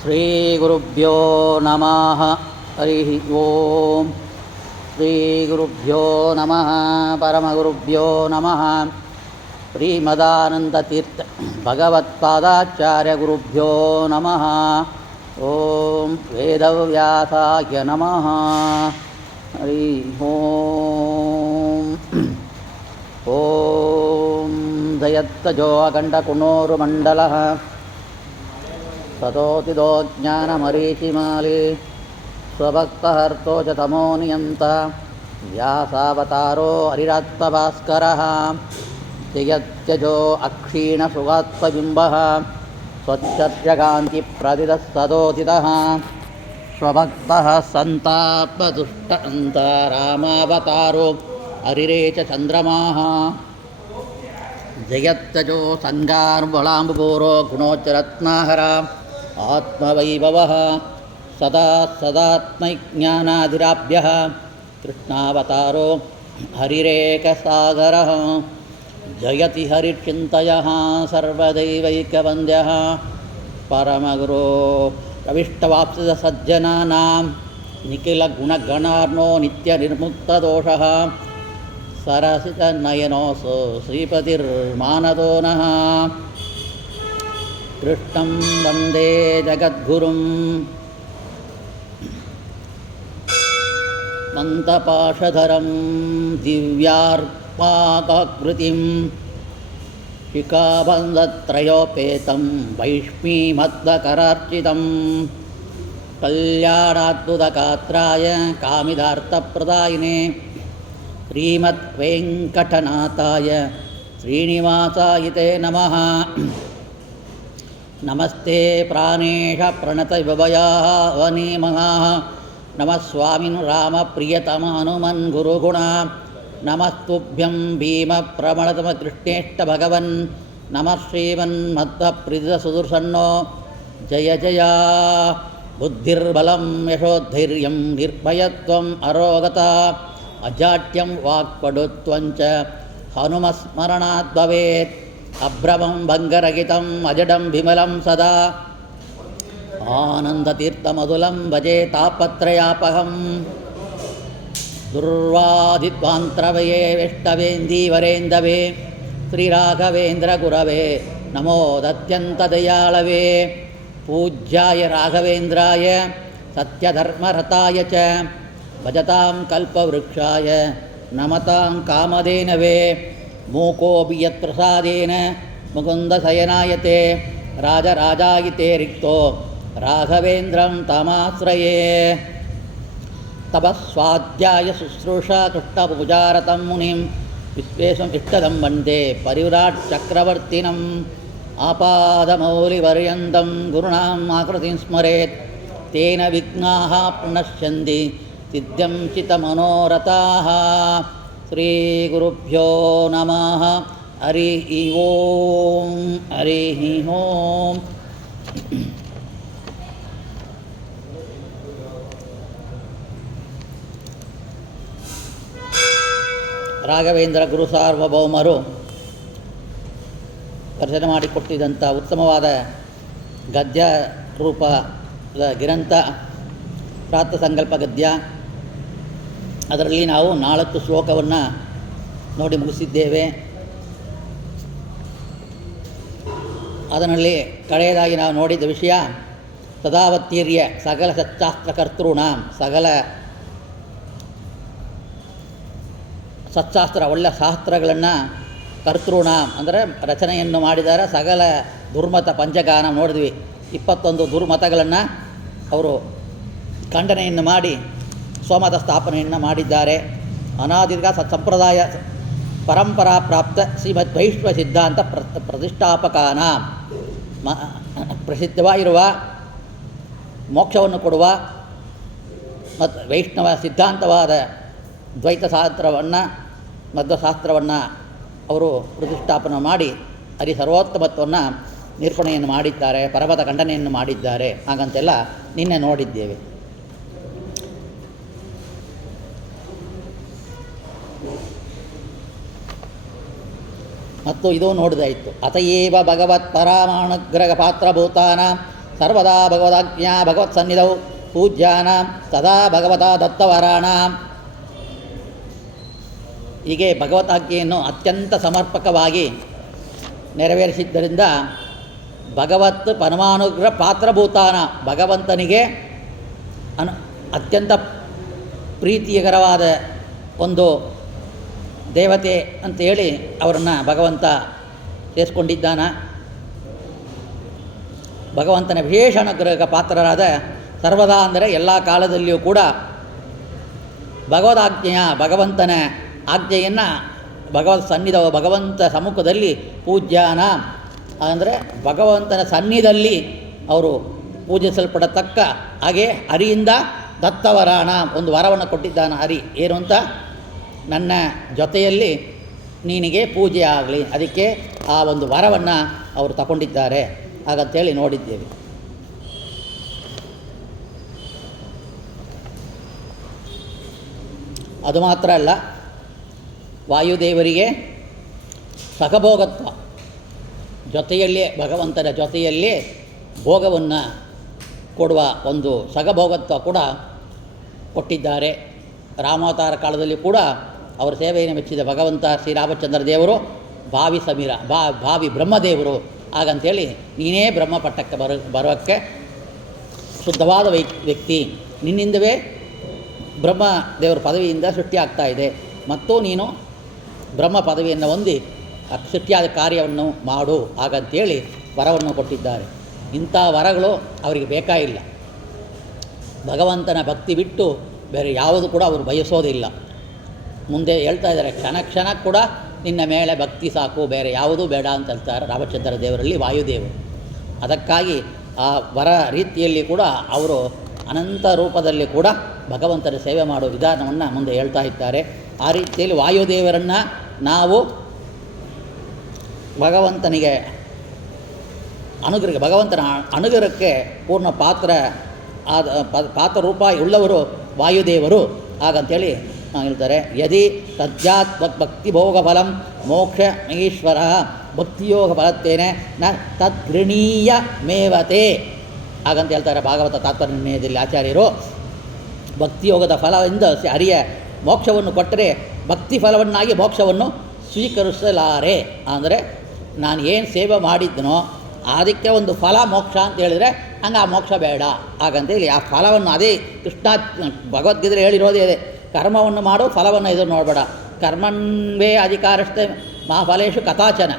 ಶ್ರೀಗುರುಭ್ಯೋ ನಮಃ. ಹರಿ ಓಂ. ಶ್ರೀಗುರುಭ್ಯೋ ನಮಃ. ಪರಮಗುರುಭ್ಯೋ ನಮಃ. ಶ್ರೀಮದಾನಂದತೀರ್ಥ ಭಗವತ್ಪಾದಾಚಾರ್ಯ ಗುರುಭ್ಯೋ ನಮಃ. ಓಂ ವೇದವ್ಯಾಸಾಯ ನಮಃ. ಹರಿ ಓಂ. ಓಂ ಜಯತ್ತಜೋ ಅಖಂಡಕುಣೋರುಮಂಡಲಃ ತತೋತಿದೋ ಜ್ಞಾನಮರೀಚಿಮಾಲಿ ಸ್ವಭಕ್ತಹರ್ತೋ ಚ ತಮೋ ನಿಯಂತ ವ್ಯಾಸಾವತಾರೋ ಹರಿರಾತ್ಮಭಾಸ್ಕರಃ ಜಯತ್ಯಜೋ ಅಕ್ಷೀಣಸುಗಾತ್ಮಬಿಂಬಃ ಸ್ವಚ್ಛರ್ಯಕಾಂತಿಪ್ರದಿದಃ ಸದೋದಿತಃ ಸ್ವಭಕ್ತಃ ಸಂತಾಪದುಷ್ಟ ರಾಮಾವತಾರೋ ಹರಿರೇಚ ಚಂದ್ರಮಾಃ ಜಯತ್ತಜೋ ಸಂಗಾರ್ಬಳಾಂಬುಪೂರೋ ಗುಣೋಚ್ಚರತ್ನಾಹರ ಆತ್ಮವೈಭವಃ ಸದಾ ಸದಾತ್ಮಜ್ಞಾನಾದಿರಾಭ್ಯಃ ಕೃಷ್ಣಾವತಾರೋ ಹರಿರೇಕಸಾಗರಃ ಜಯತಿ ಹರಿಚಿಂತಯಃ ಸರ್ವದೈವೈಕವಂದ್ಯಃ ಪರಮಗುರೋ ಪ್ರವಿಷ್ಟವಾಪ್ಸಿತ ಸಜ್ಜನಾನಾಂ ನಿಖಿಲಗುಣಗಣಾರ್ನೋ ನಿತ್ಯನಿರ್ಮುಕ್ತದೋಷಃ ಸರಸಿತನಯನೋऽಸौ ಶ್ರೀಪತಿರ್ಮಾನದೋ ನಃ ಕೃಷ್ಣಂ ವಂದೇ ಜಗದ್ಗುರುಂ ಮಂತಪಾಶಧರಂ ದಿವ್ಯಾರ್ಪಾಕೃತಿಂ ಶಿಖಾಬಂಧತ್ರಯೋಪೇತಂ ವೈಷ್ಣೀಮದ್ವಕರಾರ್ಚಿತಂ ಕಲ್ಯಾಣಾದ್ಭುತಗಾತ್ರಾಯ ಕಾಮಿದಾರ್ಥಪ್ರದಾಯಿನೇ ಶ್ರೀಮದ್ವೆಂಕಟನಾಥಾಯ ಶ್ರೀನಿವಾಸಾಯಿತೆ ನಮಃ. ನಮಸ್ತೆ ಪ್ರಾಣೇಶ ಪ್ರಣತವಿಭಯಾಃ ವನೀಮಃ. ನಮಃ ಸ್ವಾಮಿನ್ ರಾಮಪ್ರಿಯತಮ ಹನುಮನ್ ಗುರುಗುಣ. ನಮಸ್ತುಭ್ಯಂ ಭೀಮ ಪ್ರಮಳತಮ ಕೃಷ್ಣೇಷ್ಟ ಭಗವನ್. ನಮಃ ಶ್ರೀಮನ್ಮಧ್ವಪ್ರೀತ ಸುದರ್ಶನ್ನೋ ಜಯ ಜಯ. ಬುದ್ಧಿರ್ಬಲಂ ಯಶೋಧೈರ್ಯಂ ನಿರ್ಭಯತ್ವಂ ಅರೋಗತಾ ಅಜಾಟ್ಯಂ ವಾಕ್ಪಟುತ್ವಂಚ ಹನುಮಸ್ಮರಣಾತ್ ಭವೇತ್. ಅಭ್ರಮಂ ಭಂಗರಹಿತಂ ಅಜಡಂ ವಿಮಲಂ ಸದಾ ಆನಂದತೀರ್ಥಮಧುಲಂ ಭಜೆ ತಾಪತ್ರಯಾಪಹಂ. ದುರ್ವಾದಿಧ್ವಾಂತ್ರವಯೇ ವೆಷ್ಟವೇಂದೀವರೇಂದವೇ ಶ್ರೀರಾಘವೇಂದ್ರ ಗುರವೇ ನಮೋದತ್ಯಂತದಯಾಳವೇ. ಪೂಜ್ಯಾಯ ರಾಘವೇಂದ್ರಾಯ ಸತ್ಯಧರ್ಮರತಾಯ ಚ ಭಜತಾಂ ಕಲ್ಪವೃಕ್ಷಾಯ ನಮತಾಂ ಕಾಮಧೇನವೇ. ಮೂಕೋಪಿ ಯತ್ಪ್ರಸಾದೇನ ಮುಕುಂದಶಯನಾಯತೆ ರಾಜರಾಜಾಯಿತೆ ರಿಕ್ತೋ ರಾಘವೇಂದ್ರಂ ತಮಾಶ್ರಯೇ. ತಪಸ್ವಾಧ್ಯಾಯ ಶುಶ್ರೂಷಾ ತುಷ್ಟಪೂಜಾರತಂ ಮುನಿಂ ವಿಶ್ವೇಶಂ ಇಷ್ಟದಂ ವಂದೇ ಪರಿವ್ರಾಟ್ ಚಕ್ರವರ್ತಿನಂ. ಆಪಾದಮೌಲಿಪರ್ಯಂతం ಗುರುಣಾಂ ಆಕೃತಿಂ ಸ್ಮರೇತ್ ತೇನ ವಿಘ್ನಾಃ ಪ್ರಣಶ್ಯಂತಿ ಸಿದ್ಧ್ಯಂ ಚಿತ್ತಮನೋರಥಾಃ. ಶ್ರೀಗುರುಭ್ಯೋ ನಮಃ. ಹರಿ ಓಂ. ಹರಿ ಓಂ. ರಾಘವೇಂದ್ರ ಗುರು ಸಾರ್ವಭೌಮರು ದರ್ಶನ ಮಾಡಿಕೊಟ್ಟಿದ್ದಂಥ ಉತ್ತಮವಾದ ಗದ್ಯ ರೂಪದ ಗಿರಂಥ ಪ್ರಾತಃ ಸಂಕಲ್ಪ ಗದ್ಯ. ಅದರಲ್ಲಿ ನಾವು 4 ಶ್ಲೋಕವನ್ನು ನೋಡಿ ಮುಗಿಸಿದ್ದೇವೆ. ಅದರಲ್ಲಿ ಕಡೆಯದಾಗಿ ನಾವು ನೋಡಿದ ವಿಷಯ ಸದಾವತ್ತೀರ್ಯ ಸಕಲ ಸತ್ಶಾಸ್ತ್ರಕರ್ತॄಣಾಂ. ಸಕಲ ಸತ್ಶಾಸ್ತ್ರ ಒಳ್ಳೆಯ ಶಾಸ್ತ್ರಗಳನ್ನು ಕರ್ತೃಣಾಂ ಅಂದರೆ ರಚನೆಯನ್ನು ಮಾಡಿದ್ದಾರೆ. ಸಕಲ ದುರ್ಮತ ಪಂಚಗಾನ ನೋಡಿದ್ವಿ. 21 ದುರ್ಮತಗಳನ್ನು ಅವರು ಖಂಡನೆಯನ್ನು ಮಾಡಿ ಸ್ವಮತ ಸ್ಥಾಪನೆಯನ್ನು ಮಾಡಿದ್ದಾರೆ. ಅನಾದಿರ್ಗ ಸತ್ಸಂಪ್ರದಾಯ ಪರಂಪರಾ ಪ್ರಾಪ್ತ ಶ್ರೀಮದ್ ವೈಷ್ಣವ ಸಿದ್ಧಾಂತ ಪ್ರತಿಷ್ಠಾಪಕಾನ ಪ್ರಸಿದ್ಧವಾಗಿರುವ ಮೋಕ್ಷವನ್ನು ಕೊಡುವ ಮತ್ತು ವೈಷ್ಣವ ಸಿದ್ಧಾಂತವಾದ ದ್ವೈತ ಶಾಸ್ತ್ರವನ್ನು ಮಧ್ವಶಾಸ್ತ್ರವನ್ನು ಅವರು ಪ್ರತಿಷ್ಠಾಪನೆ ಮಾಡಿ ಹರಿ ಸರ್ವೋತ್ತಮತ್ವವನ್ನು ನಿರೂಪಣೆಯನ್ನು ಮಾಡಿದ್ದಾರೆ. ಪರಮದ ಖಂಡನೆಯನ್ನು ಮಾಡಿದ್ದಾರೆ. ಹಾಗಂತೆಲ್ಲ ನಿನ್ನೆ ನೋಡಿದ್ದೇವೆ. ಮತ್ತು ಇದು ನೋಡಿದಾಯಿತು. ಅತಯೇವ ಭಗವತ್ ಪರಮಾನುಗ್ರಹ ಪಾತ್ರಭೂತಾನ ಸರ್ವದಾ ಭಗವದಾಜ್ಞಾ ಭಗವತ್ ಸನ್ನಿಧೌ ಪೂಜ್ಯಾನ ಸದಾ ಭಗವತಾ ದತ್ತವರಾಣ. ಹೀಗೆ ಭಗವತಾಜ್ಞೆಯನ್ನು ಅತ್ಯಂತ ಸಮರ್ಪಕವಾಗಿ ನೆರವೇರಿಸಿದ್ದರಿಂದ ಭಗವತ್ ಪರಮಾನುಗ್ರಹ ಪಾತ್ರಭೂತಾನ, ಭಗವಂತನಿಗೆ ಅತ್ಯಂತ ಪ್ರೀತಿಕರವಾದ ಒಂದು ದೇವತೆ ಅಂತೇಳಿ ಅವರನ್ನು ಭಗವಂತ ಸೇರಿಸ್ಕೊಂಡಿದ್ದಾನ. ಭಗವಂತನ ವಿಶೇಷ ಅನುಗ್ರಹಕ್ಕೆ ಪಾತ್ರರಾದ ಸರ್ವದಾ ಅಂದರೆ ಎಲ್ಲ ಕಾಲದಲ್ಲಿಯೂ ಕೂಡ ಭಗವಂತನ ಆಜ್ಞೆಯನ್ನು ಭಗವತ್ ಸನ್ನಿಧ ಭಗವಂತ ಸಮ್ಮುಖದಲ್ಲಿ ಪೂಜ್ಯಾನ ಅಂದರೆ ಭಗವಂತನ ಸನ್ನಿಧಲ್ಲಿ ಅವರು ಪೂಜಿಸಲ್ಪಡತಕ್ಕ ಹಾಗೆ ಹರಿಯಿಂದ ದತ್ತವರಾಣ ಒಂದು ವರವನ್ನು ಕೊಟ್ಟಿದ್ದಾನೆ ಹರಿ. ಏನು ಅಂತ, ನನ್ನ ಜೊತೆಯಲ್ಲಿ ನಿನಗೆ ಪೂಜೆ ಆಗಲಿ, ಅದಕ್ಕೆ ಆ ಒಂದು ವರವನ್ನು ಅವರು ತಗೊಂಡಿದ್ದಾರೆ ಹಾಗಂತೇಳಿ ನೋಡಿದ್ದೇವೆ. ಅದು ಮಾತ್ರ ಅಲ್ಲ, ವಾಯುದೇವರಿಗೆ ಸಹಭೋಗತ್ವ, ಜೊತೆಯಲ್ಲೇ ಭಗವಂತನ ಜೊತೆಯಲ್ಲೇ ಭೋಗವನ್ನು ಕೊಡುವ ಒಂದು ಸಹಭೋಗತ್ವ ಕೂಡ ಕೊಟ್ಟಿದ್ದಾರೆ. ರಾಮಾವತಾರ ಕಾಲದಲ್ಲಿ ಕೂಡ ಅವರ ಸೇವೆಯನ್ನು ಮೆಚ್ಚಿದ ಭಗವಂತ ಶ್ರೀರಾಮಚಂದ್ರ ದೇವರು ಭಾವಿ ಬ್ರಹ್ಮದೇವರು ಹಾಗಂತೇಳಿ ನೀನೇ ಬ್ರಹ್ಮಪಟ್ಟಕ್ಕೆ ಬರೋಕ್ಕೆ ಶುದ್ಧವಾದ ವ್ಯಕ್ತಿ, ನಿನ್ನಿಂದವೇ ಬ್ರಹ್ಮದೇವರ ಪದವಿಯಿಂದ ಸೃಷ್ಟಿಯಾಗ್ತಾ ಇದೆ ಮತ್ತು ನೀನು ಬ್ರಹ್ಮ ಪದವಿಯನ್ನು ಹೊಂದಿ ಸೃಷ್ಟಿಯಾದ ಕಾರ್ಯವನ್ನು ಮಾಡು ಹಾಗಂತೇಳಿ ವರವನ್ನು ಕೊಟ್ಟಿದ್ದಾರೆ. ಇಂಥ ವರಗಳು ಅವರಿಗೆ ಬೇಕಾಗಿಲ್ಲ. ಭಗವಂತನ ಭಕ್ತಿ ಬಿಟ್ಟು ಬೇರೆ ಯಾವುದು ಕೂಡ ಅವರು ಬಯಸೋದಿಲ್ಲ. ಮುಂದೆ ಹೇಳ್ತಾ ಇದ್ದಾರೆ, ಕ್ಷಣ ಕ್ಷಣ ಕೂಡ ನಿನ್ನ ಮೇಲೆ ಭಕ್ತಿ ಸಾಕು, ಬೇರೆ ಯಾವುದೂ ಬೇಡ ಅಂತ ಹೇಳ್ತಾರೆ ರಾಮಚಂದ್ರ ದೇವರಲ್ಲಿ ವಾಯುದೇವರು. ಅದಕ್ಕಾಗಿ ಆ ವರ ರೀತಿಯಲ್ಲಿ ಕೂಡ ಅವರು ಅನಂತ ರೂಪದಲ್ಲಿ ಕೂಡ ಭಗವಂತನ ಸೇವೆ ಮಾಡುವ ವಿಧಾನವನ್ನು ಮುಂದೆ ಹೇಳ್ತಾ ಇದ್ದಾರೆ. ಆ ರೀತಿಯಲ್ಲಿ ವಾಯುದೇವರನ್ನು ನಾವು ಭಗವಂತನ ಅನುಗ್ರಹಕ್ಕೆ ಪೂರ್ಣ ಪಾತ್ರರೂಪ ಉಳ್ಳವರು ವಾಯುದೇವರು ಹಾಗಂತೇಳಿ ಹೇಳ್ತಾರೆ. ಯದಿ ತಜ್ಜಾತ್ ಭಕ್ತಿಭೋಗ ಫಲಂ ಮೋಕ್ಷ ಮಹೇಶ್ವರ ಭಕ್ತಿಯೋಗ ಫಲತ್ತೇನೆ ನ ತದ್ಗೃಣೀಯ ಮೇವತೆ ಹಾಗಂತ ಹೇಳ್ತಾರೆ ಭಾಗವತ ತಾತ್ಪರ್ಯದಲ್ಲಿ ಆಚಾರ್ಯರು. ಭಕ್ತಿಯೋಗದ ಫಲದಿಂದ ಹರಿಯ ಮೋಕ್ಷವನ್ನು ಕೊಟ್ಟರೆ ಭಕ್ತಿ ಫಲವನ್ನಾಗಿ ಮೋಕ್ಷವನ್ನು ಸ್ವೀಕರಿಸಲಾರೆ. ಅಂದರೆ ನಾನು ಏನು ಸೇವೆ ಮಾಡಿದ್ದನೋ ಅದಕ್ಕೆ ಒಂದು ಫಲ ಮೋಕ್ಷ ಅಂತ ಹೇಳಿದರೆ ಹಂಗೆ ಆ ಮೋಕ್ಷ ಬೇಡ ಹಾಗಂತೇಳಿ ಆ ಫಲವನ್ನು ಅದೇ ಕೃಷ್ಣ ಭಗವದ್ಗೀತೆ ಹೇಳಿರೋದೇ ಇದೆ, ಕರ್ಮವನ್ನು ಮಾಡು ಫಲವನ್ನು ಇದು ನೋಡಬೇಡ, ಕರ್ಮನ್ವೇ ಅಧಿಕಾರಸ್ಥೆ ಮಾ ಫಲೇಶು ಕಥಾಚನ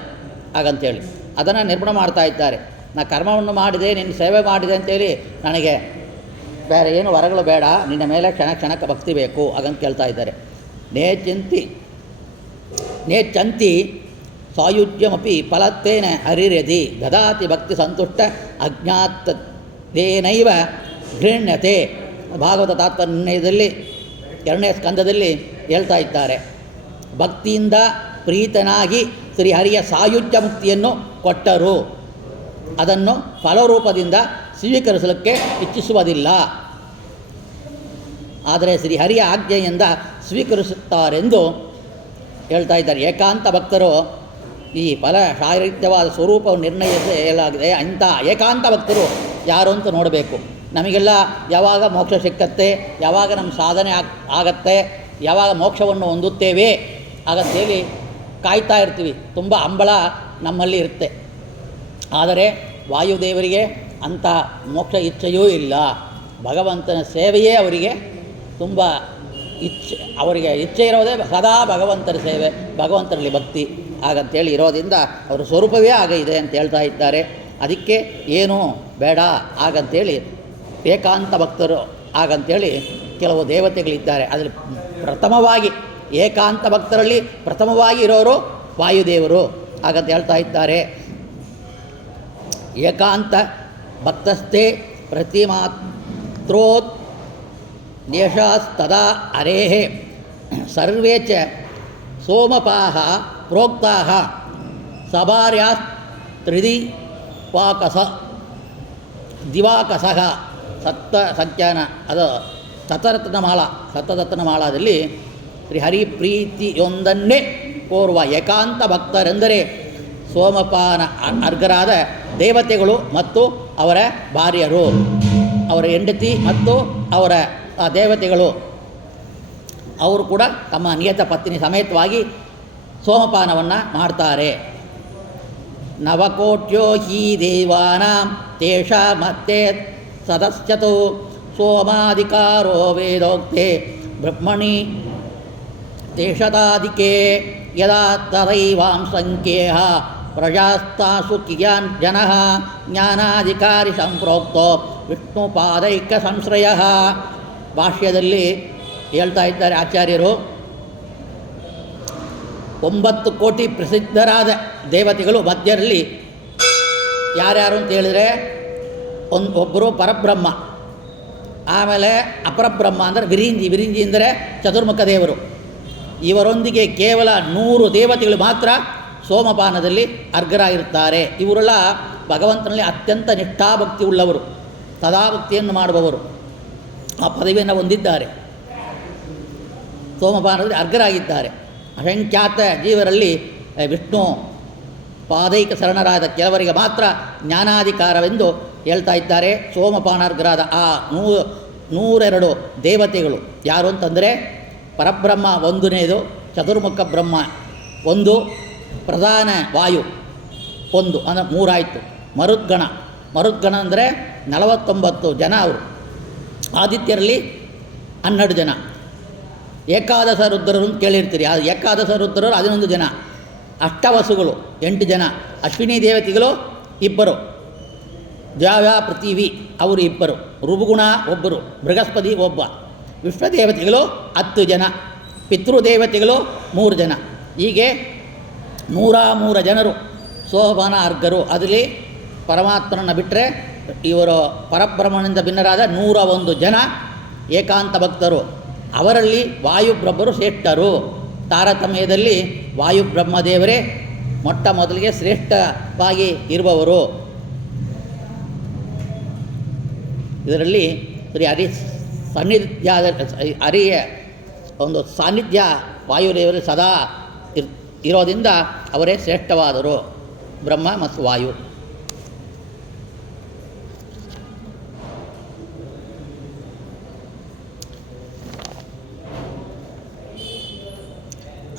ಹಾಗಂತೇಳಿ ಅದನ್ನು ನಿರ್ಮಾಣ ಮಾಡ್ತಾ ಇದ್ದಾರೆ. ನಾ ಕರ್ಮವನ್ನು ಮಾಡಿದೆ, ನಿನ್ನ ಸೇವೆ ಮಾಡಿದೆ ಅಂತೇಳಿ ನನಗೆ ಬೇರೆ ಏನು ವರಗಳು ಬೇಡ, ನಿನ್ನ ಮೇಲೆ ಕ್ಷಣ ಕ್ಷಣಕ್ಕೆ ಭಕ್ತಿ ಬೇಕು ಹಾಗಂತ ಕೇಳ್ತಾ ಇದ್ದಾರೆ. ನೇಚಂತಿ ಸಾಯುಜ್ಯಮಪಿ ಫಲತ್ತೇನ ಹರಿರ್ಯದಿ ದದಾತಿ ಭಕ್ತಿ ಸಂತುಷ್ಟ ಅಜ್ಞಾತೇನೈವ ಗೃಹ್ಯತೆ. ಭಾಗವತ ತಾತ್ಪರ್ಯದಲ್ಲಿ 2ನೇ ಸ್ಕಂದದಲ್ಲಿ ಹೇಳ್ತಾ ಇದ್ದಾರೆ, ಭಕ್ತಿಯಿಂದ ಪ್ರೀತನಾಗಿ ಶ್ರೀಹರಿಯ ಸಾಯುಜ್ಯ ಮುಕ್ತಿಯನ್ನು ಕೊಟ್ಟರು, ಅದನ್ನು ಫಲರೂಪದಿಂದ ಸ್ವೀಕರಿಸಲಿಕ್ಕೆ ಇಚ್ಛಿಸುವುದಿಲ್ಲ, ಆದರೆ ಶ್ರೀಹರಿಯ ಆಜ್ಞೆಯಿಂದ ಸ್ವೀಕರಿಸುತ್ತಾರೆಂದು ಹೇಳ್ತಾ ಇದ್ದಾರೆ. ಏಕಾಂತ ಭಕ್ತರು ಈ ಫಲ ಶಾರೀರಿಕವಾದ ಸ್ವರೂಪವನ್ನು ನಿರ್ಣಯಿಸಿ ಹೇಳಲಾಗಿದೆ. ಅಂಥ ಏಕಾಂತ ಭಕ್ತರು ಯಾರು ಅಂತ ನೋಡಬೇಕು. ನಮಗೆಲ್ಲ ಯಾವಾಗ ಮೋಕ್ಷ ಸಿಕ್ಕತ್ತೆ, ಯಾವಾಗ ನಮ್ಮ ಸಾಧನೆ ಆಗತ್ತೆ, ಯಾವಾಗ ಮೋಕ್ಷವನ್ನು ಹೊಂದುತ್ತೇವೆ ಹಾಗಂತೇಳಿ ಕಾಯ್ತಾ ಇರ್ತೀವಿ. ತುಂಬ ಹಂಬಲ ನಮ್ಮಲ್ಲಿ ಇರುತ್ತೆ. ಆದರೆ ವಾಯುದೇವರಿಗೆ ಅಂಥ ಮೋಕ್ಷ ಇಚ್ಛೆಯೂ ಇಲ್ಲ. ಭಗವಂತನ ಸೇವೆಯೇ ಅವರಿಗೆ ತುಂಬ ಅವರಿಗೆ ಇಚ್ಛೆ ಇರೋದೇ ಸದಾ ಭಗವಂತನ ಸೇವೆ, ಭಗವಂತನಲ್ಲಿ ಭಕ್ತಿ ಹಾಗಂತೇಳಿ ಇರೋದ್ರಿಂದ ಅವರ ಸ್ವರೂಪವೇ ಆಗ ಇದೆ ಅಂತ ಹೇಳ್ತಾ ಇದ್ದಾರೆ. ಅದಕ್ಕೆ ಏನೂ ಬೇಡ ಹಾಗಂತೇಳಿ ಏಕಾಂತ ಭಕ್ತರು ಹಾಗಂತೇಳಿ ಕೆಲವು ದೇವತೆಗಳಿದ್ದಾರೆ. ಅದರಲ್ಲಿ ಪ್ರಥಮವಾಗಿ ಏಕಾಂತ ಭಕ್ತರಲ್ಲಿ ಪ್ರಥಮವಾಗಿ ಇರೋರು ವಾಯುದೇವರು ಹಾಗಂತ ಹೇಳ್ತಾ ಇದ್ದಾರೆ. ಏಕಾಂತ ಭಕ್ತಸ್ಥೆ ಪ್ರತಿಮಾತ್ರೋತ್ ದೇಶಸ್ತದಾ ಹರೇಃ ಸರ್ವೇ ಚ ಸೋಮಪಾಃ ಪ್ರೋಕ್ತಾಃ ದಿವಾಕಸಃ ಸಪ್ತ ಸಂಖ್ಯಾನ ಅದು ಸತರತ್ನಮಾಲಾದಲ್ಲಿ ಶ್ರೀ ಹರಿ ಪ್ರೀತಿಯೊಂದನ್ನೇ ಕೋರುವ ಏಕಾಂತ ಭಕ್ತರೆಂದರೆ ಸೋಮಪಾನ ಅರ್ಘರಾದ ದೇವತೆಗಳು ಮತ್ತು ಅವರ ಭಾರ್ಯರು, ಅವರ ಹೆಂಡತಿ ಮತ್ತು ಅವರ ದೇವತೆಗಳು ಅವರು ಕೂಡ ತಮ್ಮ ನಿಯತ ಪತ್ನಿ ಸಮೇತವಾಗಿ ಸೋಮಪಾನವನ್ನು ಮಾಡ್ತಾರೆ. ನವಕೋಟ್ಯೋ ಹಿ ದೇವಾನಾಂ ತೇಷಾಮತ್ತೆ ಸದಸ್ಯತೋ ಸೋಮಾಧಿಕಾರೋ ವೇದೋಕ್ತೆ ಬ್ರಹ್ಮಣಿ ತೇಷತಾಧಿಕೆ ಯದಾ ತದೈವಾಂ ಸಂಖ್ಯೇಹ ಪ್ರಜಾಸ್ತಾಸು ಕಿಯಾನ್ ಜನಃ ಜ್ಞಾನಾಧಿಕಾರಿ ಸಂಪ್ರೋಕ್ತೋ ವಿಷ್ಣುಪಾದೈಕ ಸಂಶ್ರಯ. ಭಾಷ್ಯದಲ್ಲಿ ಹೇಳ್ತಾ ಇದ್ದಾರೆ ಆಚಾರ್ಯರು, 9 ಕೋಟಿ ಪ್ರಸಿದ್ಧರಾದ ದೇವತೆಗಳು ಮಧ್ಯರಲ್ಲಿ ಯಾರ್ಯಾರು ಅಂತ ಹೇಳಿದರೆ ಒಬ್ಬರು ಪರಬ್ರಹ್ಮ, ಆಮೇಲೆ ಅಪರಬ್ರಹ್ಮ ಅಂದರೆ ವಿರಿಂಜಿ ಅಂದರೆ ಚತುರ್ಮುಖ ದೇವರು. ಇವರೊಂದಿಗೆ ಕೇವಲ 100 ದೇವತೆಗಳು ಮಾತ್ರ ಸೋಮಪಾನದಲ್ಲಿ ಅರ್ಘರಾಗಿರುತ್ತಾರೆ. ಇವರೆಲ್ಲ ಭಗವಂತನಲ್ಲಿ ಅತ್ಯಂತ ನಿಷ್ಠಾಭಕ್ತಿ ಉಳ್ಳವರು, ಸದಾಭಕ್ತಿಯನ್ನು ಮಾಡುವವರು, ಆ ಪದವಿಯನ್ನು ಹೊಂದಿದ್ದಾರೆ, ಸೋಮಪಾನದಲ್ಲಿ ಅರ್ಘರಾಗಿದ್ದಾರೆ. ಅಸಂಖ್ಯಾತ ಜೀವರಲ್ಲಿ ವಿಷ್ಣು ಪಾದೈಕ ಶರಣರಾದ ಕೆಲವರಿಗೆ ಮಾತ್ರ ಜ್ಞಾನಾಧಿಕಾರವೆಂದು ಹೇಳ್ತಾ ಇದ್ದಾರೆ. ಸೋಮಪಾನಾರ್ಘರಾದ ಆ 102 ದೇವತೆಗಳು ಯಾರು ಅಂತಂದರೆ ಪರಬ್ರಹ್ಮ ಒಂದನೇದು, ಚತುರ್ಮುಖ ಬ್ರಹ್ಮ ಒಂದು, ಪ್ರಧಾನ ವಾಯು ಒಂದು, ಅಂದರೆ 3 ಆಯಿತು. ಮರುದ್ಗಣ ಅಂದರೆ 49 ಜನ ಅವರು, ಆದಿತ್ಯರಲ್ಲಿ 12 ಜನ, ಏಕಾದಶ ರುದ್ರರು ಅಂತ ಕೇಳಿರ್ತೀರಿ, ಆ ಏಕಾದಶ ರುದ್ರರು 11 ಜನ, ಅಷ್ಟವಸುಗಳು 8 ಜನ, ಅಶ್ವಿನಿ ದೇವತೆಗಳು 2, ದ್ಯಾವ್ಯ ಪೃಥ್ವಿ ಅವರು 2, ಋಭುಗುಣ ಒಬ್ಬರು, ಬೃಹಸ್ಪತಿ ಒಬ್ಬ, ವಿಶ್ವದೇವತೆಗಳು 10 ಜನ, ಪಿತೃದೇವತೆಗಳು 3 ಜನ. ಹೀಗೆ 103 ಜನರು ಸೋಮಪಾನ ಅರ್ಘರು. ಅದರಲ್ಲಿ ಪರಮಾತ್ಮನನ್ನು ಬಿಟ್ಟರೆ ಇವರು ಪರಬ್ರಹ್ಮನಿಂದ ಭಿನ್ನರಾದ 101 ಜನ ಏಕಾಂತ ಭಕ್ತರು. ಅವರಲ್ಲಿ ವಾಯುಬ್ರಹ್ಮರು ಶ್ರೇಷ್ಠರು. ತಾರತಮ್ಯದಲ್ಲಿ ವಾಯುಬ್ರಹ್ಮದೇವರೇ ಮೊಟ್ಟ ಮೊದಲಿಗೆ ಶ್ರೇಷ್ಠವಾಗಿ ಇರುವವರು. ಇದರಲ್ಲಿ ಹರಿ ಸನ್ನಿಧ್ಯ, ಹರಿಯ ಒಂದು ಸಾನ್ನಿಧ್ಯ ವಾಯುದೇವರು ಸದಾ ಇರೋದ್ರಿಂದ ಅವರೇ ಶ್ರೇಷ್ಠವಾದರು, ಬ್ರಹ್ಮ ಮತ್ತು ವಾಯು.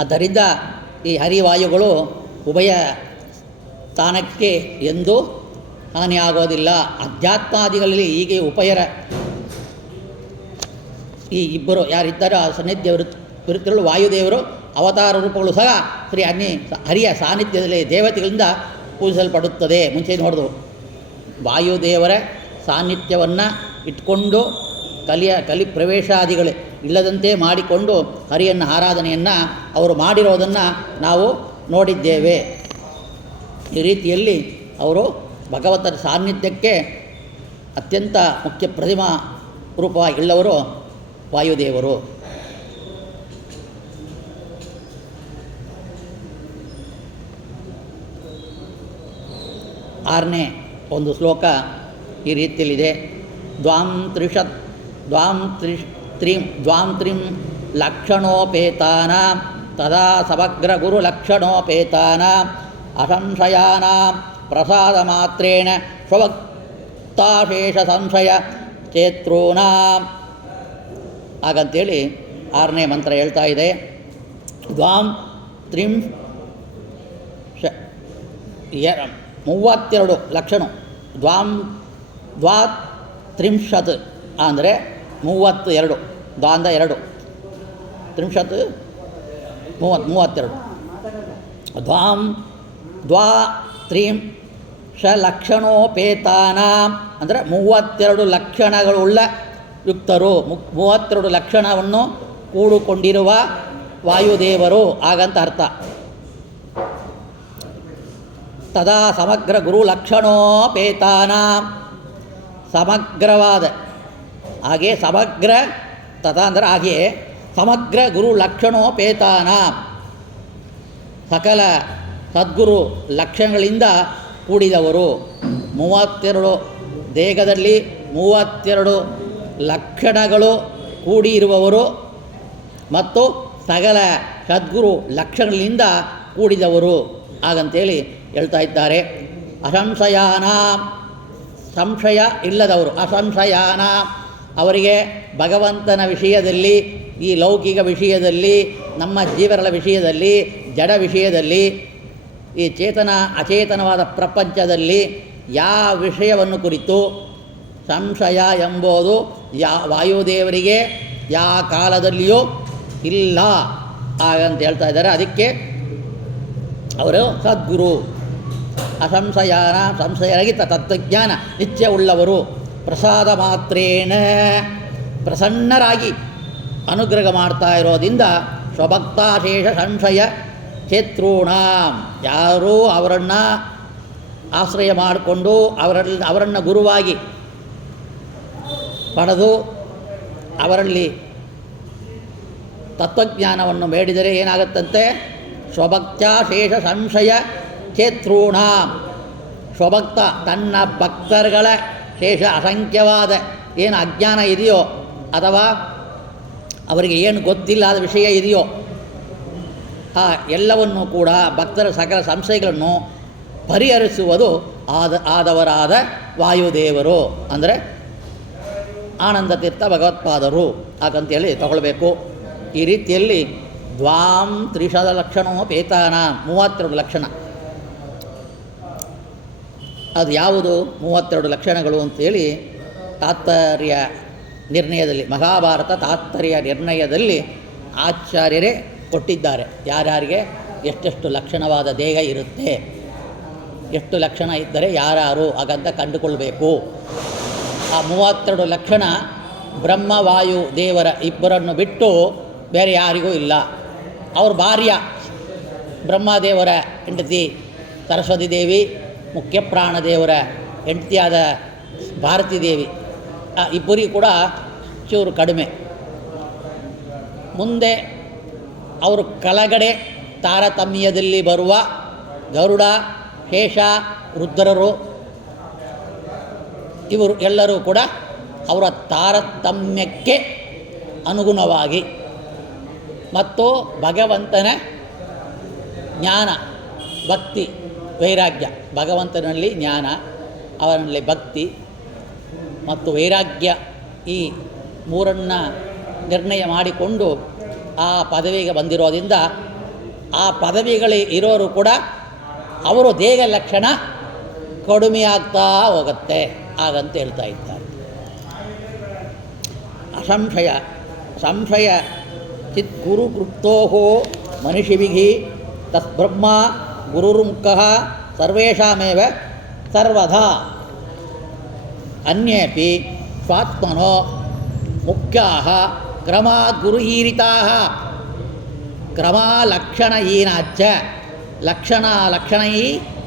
ಆದ್ದರಿಂದ ಈ ಹರಿವಾಯುಗಳು ಉಭಯ ಸ್ಥಾನಕ್ಕೆ ಎಂದೂ ಹಾನಿಯಾಗೋದಿಲ್ಲ. ಅಧ್ಯಾತ್ಮಾದಿಗಳಲ್ಲಿ ಹೀಗೆ ಈ ಇಬ್ಬರು ಯಾರಿದ್ದಾರೋ ಆ ಸನ್ನಿಧ್ಯ ವಿರುತ್ತಗಳು ವಾಯುದೇವರು ಅವತಾರ ರೂಪಗಳು ಸಹ ಹರಿಯ ಸಾನ್ನಿಧ್ಯದಲ್ಲಿ ದೇವತೆಗಳಿಂದ ಪೂಜಿಸಲ್ಪಡುತ್ತದೆ. ಮುಂಚೆ ನೋಡಿದು ವಾಯುದೇವರ ಸಾನ್ನಿಧ್ಯವನ್ನು ಇಟ್ಕೊಂಡು ಕಲಿ ಪ್ರವೇಶಾದಿಗಳು ಇಲ್ಲದಂತೆ ಮಾಡಿಕೊಂಡು ಹರಿಯನ್ನು ಆರಾಧನೆಯನ್ನು ಅವರು ಮಾಡಿರೋದನ್ನು ನಾವು ನೋಡಿದ್ದೇವೆ. ಈ ರೀತಿಯಲ್ಲಿ ಅವರು ಭಗವಂತನ ಸಾನ್ನಿಧ್ಯಕ್ಕೆ ಅತ್ಯಂತ ಮುಖ್ಯ ಪ್ರತಿಮಾ ರೂಪವಾಗಿಲ್ಲವರು ವಾಯುದೇವರು. ಆರನೇ ಒಂದು ಶ್ಲೋಕ ಈ ರೀತಿಯಲ್ಲಿದೆ. ದ್ವಾಂ ತ್ರಿಂ ಲಕ್ಷಣೋಪೇತಾನಾಂ ತದಾ ಸಮಗ್ರ ಗುರು ಲಕ್ಷಣೋಪೇತಾನಾಂ ಅಸಂಶಯಾನಾಂ ಪ್ರಸಾದ ಮಾತ್ರೇಣ ಸ್ವಭಕ್ತಾಶೇಷ ಸಂಶಯ ಚೇತॄಣಾಂ. ಹಾಗಂತೇಳಿ 6ನೇ ಮಂತ್ರ ಹೇಳ್ತಾ ಇದೆ. ದ್ವಾಂ ತ್ರಿಂ 32 ಲಕ್ಷಣ, ದ್ವಾತ್ರಿಂಶತ್ ಅಂದರೆ 32, ದ್ವಾಂದ 2, ತ್ರಿಂಶತ್ 32. ದ್ವಾತ್ರಿಂಶ ಲಕ್ಷಣೋಪೇತಾನಾಂ ಅಂದರೆ 32 ಲಕ್ಷಣಗಳುಳ್ಳ ಯುಕ್ತರು, 32 ಲಕ್ಷಣವನ್ನು ಕೂಡಿಕೊಂಡಿರುವ ವಾಯುದೇವರು ಹಾಗಂತ ಅರ್ಥ. ತದಾ ಸಮಗ್ರ ಗುರು ಲಕ್ಷಣೋಪೇತಾನಾಂ ಸಮಗ್ರವಾದ ಹಾಗೆ ಸಮಗ್ರ ತದಾ ಅಂದರೆ ಹಾಗೆಯೇ ಸಮಗ್ರ ಗುರು ಲಕ್ಷಣೋಪೇತಾನಾಂ ಸಕಲ ಸದ್ಗುರು ಲಕ್ಷಣಗಳಿಂದ ಕೂಡಿದವರು. 32 ದೇಹದಲ್ಲಿ 32 ಲಕ್ಷಣಗಳು ಕೂಡಿರುವವರು ಮತ್ತು ಸಕಲ ಸದ್ಗುರು ಲಕ್ಷಣಗಳಿಂದ ಕೂಡಿದವರು. ಹಾಗಂತೇಳಿ ಹೇಳ್ತಾ ಇದ್ದಾರೆ. ಅಸಂಶಯಾನ, ಸಂಶಯ ಇಲ್ಲದವರು, ಅಸಂಶಯಾನ ಅವರಿಗೆ ಭಗವಂತನ ವಿಷಯದಲ್ಲಿ, ಈ ಲೌಕಿಕ ವಿಷಯದಲ್ಲಿ, ನಮ್ಮ ಜೀವಗಳ ವಿಷಯದಲ್ಲಿ, ಜಡ ವಿಷಯದಲ್ಲಿ, ಈ ಚೇತನ ಅಚೇತನವಾದ ಪ್ರಪಂಚದಲ್ಲಿ ಯಾವ ವಿಷಯವನ್ನು ಕುರಿತು ಸಂಶಯ ಎಂಬುದು ವಾಯುದೇವರಿಗೆ ಯಾವ ಕಾಲದಲ್ಲಿಯೂ ಇಲ್ಲ ಹಾಗಂತ ಹೇಳ್ತಾ ಇದ್ದಾರೆ. ಅದಕ್ಕೆ ಅವರು ಸದ್ಗುರು, ಅಸಂಶಯಾನ, ಸಂಶಯರಹಿತ ತತ್ವಜ್ಞಾನ ನಿತ್ಯ ಉಳ್ಳವರು, ಪ್ರಸಾದ ಮಾತ್ರೇಣ ಪ್ರಸನ್ನರಾಗಿ ಅನುಗ್ರಹ ಮಾಡ್ತಾ ಇರೋದ್ರಿಂದ ಸ್ವಭಕ್ತಾಶೇಷ ಸಂಶಯ ಕ್ಷೇತ್ರೂಣಾಂ, ಯಾರೂ ಅವರನ್ನು ಆಶ್ರಯ ಮಾಡಿಕೊಂಡು ಅವರನ್ನು ಗುರುವಾಗಿ ಪಡೆದು ಅವರಲ್ಲಿ ತತ್ವಜ್ಞಾನವನ್ನು ಬೇಡಿದರೆ ಏನಾಗುತ್ತಂತೆ? ಸ್ವಭಕ್ತಾಶೇಷ ಸಂಶಯ ಕ್ಷೇತ್ರೂಣಾಂ, ಸ್ವಭಕ್ತ ತನ್ನ ಭಕ್ತರುಗಳ ಶೇಷ ಅಸಂಖ್ಯವಾದ ಏನು ಅಜ್ಞಾನ ಇದೆಯೋ ಅಥವಾ ಅವರಿಗೆ ಏನು ಗೊತ್ತಿಲ್ಲದ ವಿಷಯ ಇದೆಯೋ ಆ ಎಲ್ಲವನ್ನೂ ಕೂಡ ಭಕ್ತರ ಸಕಲ ಸಂಶಯಗಳನ್ನು ಪರಿಹರಿಸುವುದು ಆದವರಾದ ವಾಯುದೇವರು, ಅಂದರೆ ಆನಂದ ತೀರ್ಥ ಭಗವತ್ಪಾದರು ಹಾಗಂತೇಳಿ ತಗೊಳ್ಬೇಕು. ಈ ರೀತಿಯಲ್ಲಿ ದ್ವಾಂ ತ್ರಿಶದ ಲಕ್ಷಣೋಪೇತಾನ, 32 ಲಕ್ಷಣ. ಅದು ಯಾವುದು 32 ಲಕ್ಷಣಗಳು ಅಂತೇಳಿ ತಾತ್ಪರ್ಯ ನಿರ್ಣಯದಲ್ಲಿ, ಮಹಾಭಾರತ ತಾತ್ಪರ್ಯ ನಿರ್ಣಯದಲ್ಲಿ ಆಚಾರ್ಯರೇ ಕೊಟ್ಟಿದ್ದಾರೆ. ಯಾರ್ಯಾರಿಗೆ ಎಷ್ಟೆಷ್ಟು ಲಕ್ಷಣವಾದ ದೇಹ ಇರುತ್ತೆ, ಎಷ್ಟು ಲಕ್ಷಣ ಇದ್ದರೆ ಯಾರು ಹಾಗಂತ ಕಂಡುಕೊಳ್ಬೇಕು. ಆ 32 ಲಕ್ಷಣ ಬ್ರಹ್ಮವಾಯು ದೇವರ ಇಬ್ಬರನ್ನು ಬಿಟ್ಟು ಬೇರೆ ಯಾರಿಗೂ ಇಲ್ಲ. ಅವ್ರ ಭಾರ್ಯ ಬ್ರಹ್ಮದೇವರ ಹೆಂಡತಿ ಸರಸ್ವತಿ ದೇವಿ, ಮುಖ್ಯ ಪ್ರಾಣದೇವರ ಹೆಂಡತಿಯಾದ ಭಾರತೀ ದೇವಿ, ಆ ಇಬ್ಬರಿಗೂ ಕೂಡ ಚೂರು ಕಡಿಮೆ. ಮುಂದೆ ಅವರು ಕೆಳಗಡೆ ತಾರತಮ್ಯದಲ್ಲಿ ಬರುವ ಗರುಡ, ಶೇಷ, ರುದ್ರರು ಇವರು ಎಲ್ಲರೂ ಕೂಡ ಅವರ ತಾರತಮ್ಯಕ್ಕೆ ಅನುಗುಣವಾಗಿ ಮತ್ತು ಭಗವಂತನ ಜ್ಞಾನ, ಭಕ್ತಿ, ವೈರಾಗ್ಯ, ಭಗವಂತನಲ್ಲಿ ಜ್ಞಾನ, ಅವನಲ್ಲಿ ಭಕ್ತಿ ಮತ್ತು ವೈರಾಗ್ಯ, ಈ ಮೂರನ್ನು ನಿರ್ಣಯ ಮಾಡಿಕೊಂಡು ಆ ಪದವಿಗೆ ಬಂದಿರೋದ್ರಿಂದ ಆ ಪದವಿಗಳು ಇರೋರು ಕೂಡ ಅವರು ದೇಹ ಲಕ್ಷಣ ಕಡಿಮೆಯಾಗ್ತಾ ಹೋಗುತ್ತೆ ಹಾಗಂತ ಹೇಳ್ತಾ ಇದ್ದಾರೆ. ಅಸಂಶಯ ಸಂಶಯ ಚಿತ್ ಗುರು ಕೃಪ್ತೋ ಮನುಷ್ಯವಿಗಿ ತಸ್ಬ್ರಹ್ಮ ಗುರುರ್ಮುಖಃ ಸರ್ವೇಷಾಮೇವ ಸರ್ವದಾ ಅನ್ಯೇಪಿ ಸ್ವಾತ್ಮನೋ ಮುಖ್ಯಾಃ ಕ್ರಮ ಗುರುಹೀರಿತಾಃ ಕ್ರಮಲಕ್ಷಣಹೀನಾಚ್ಚ ಲಕ್ಷಣೈ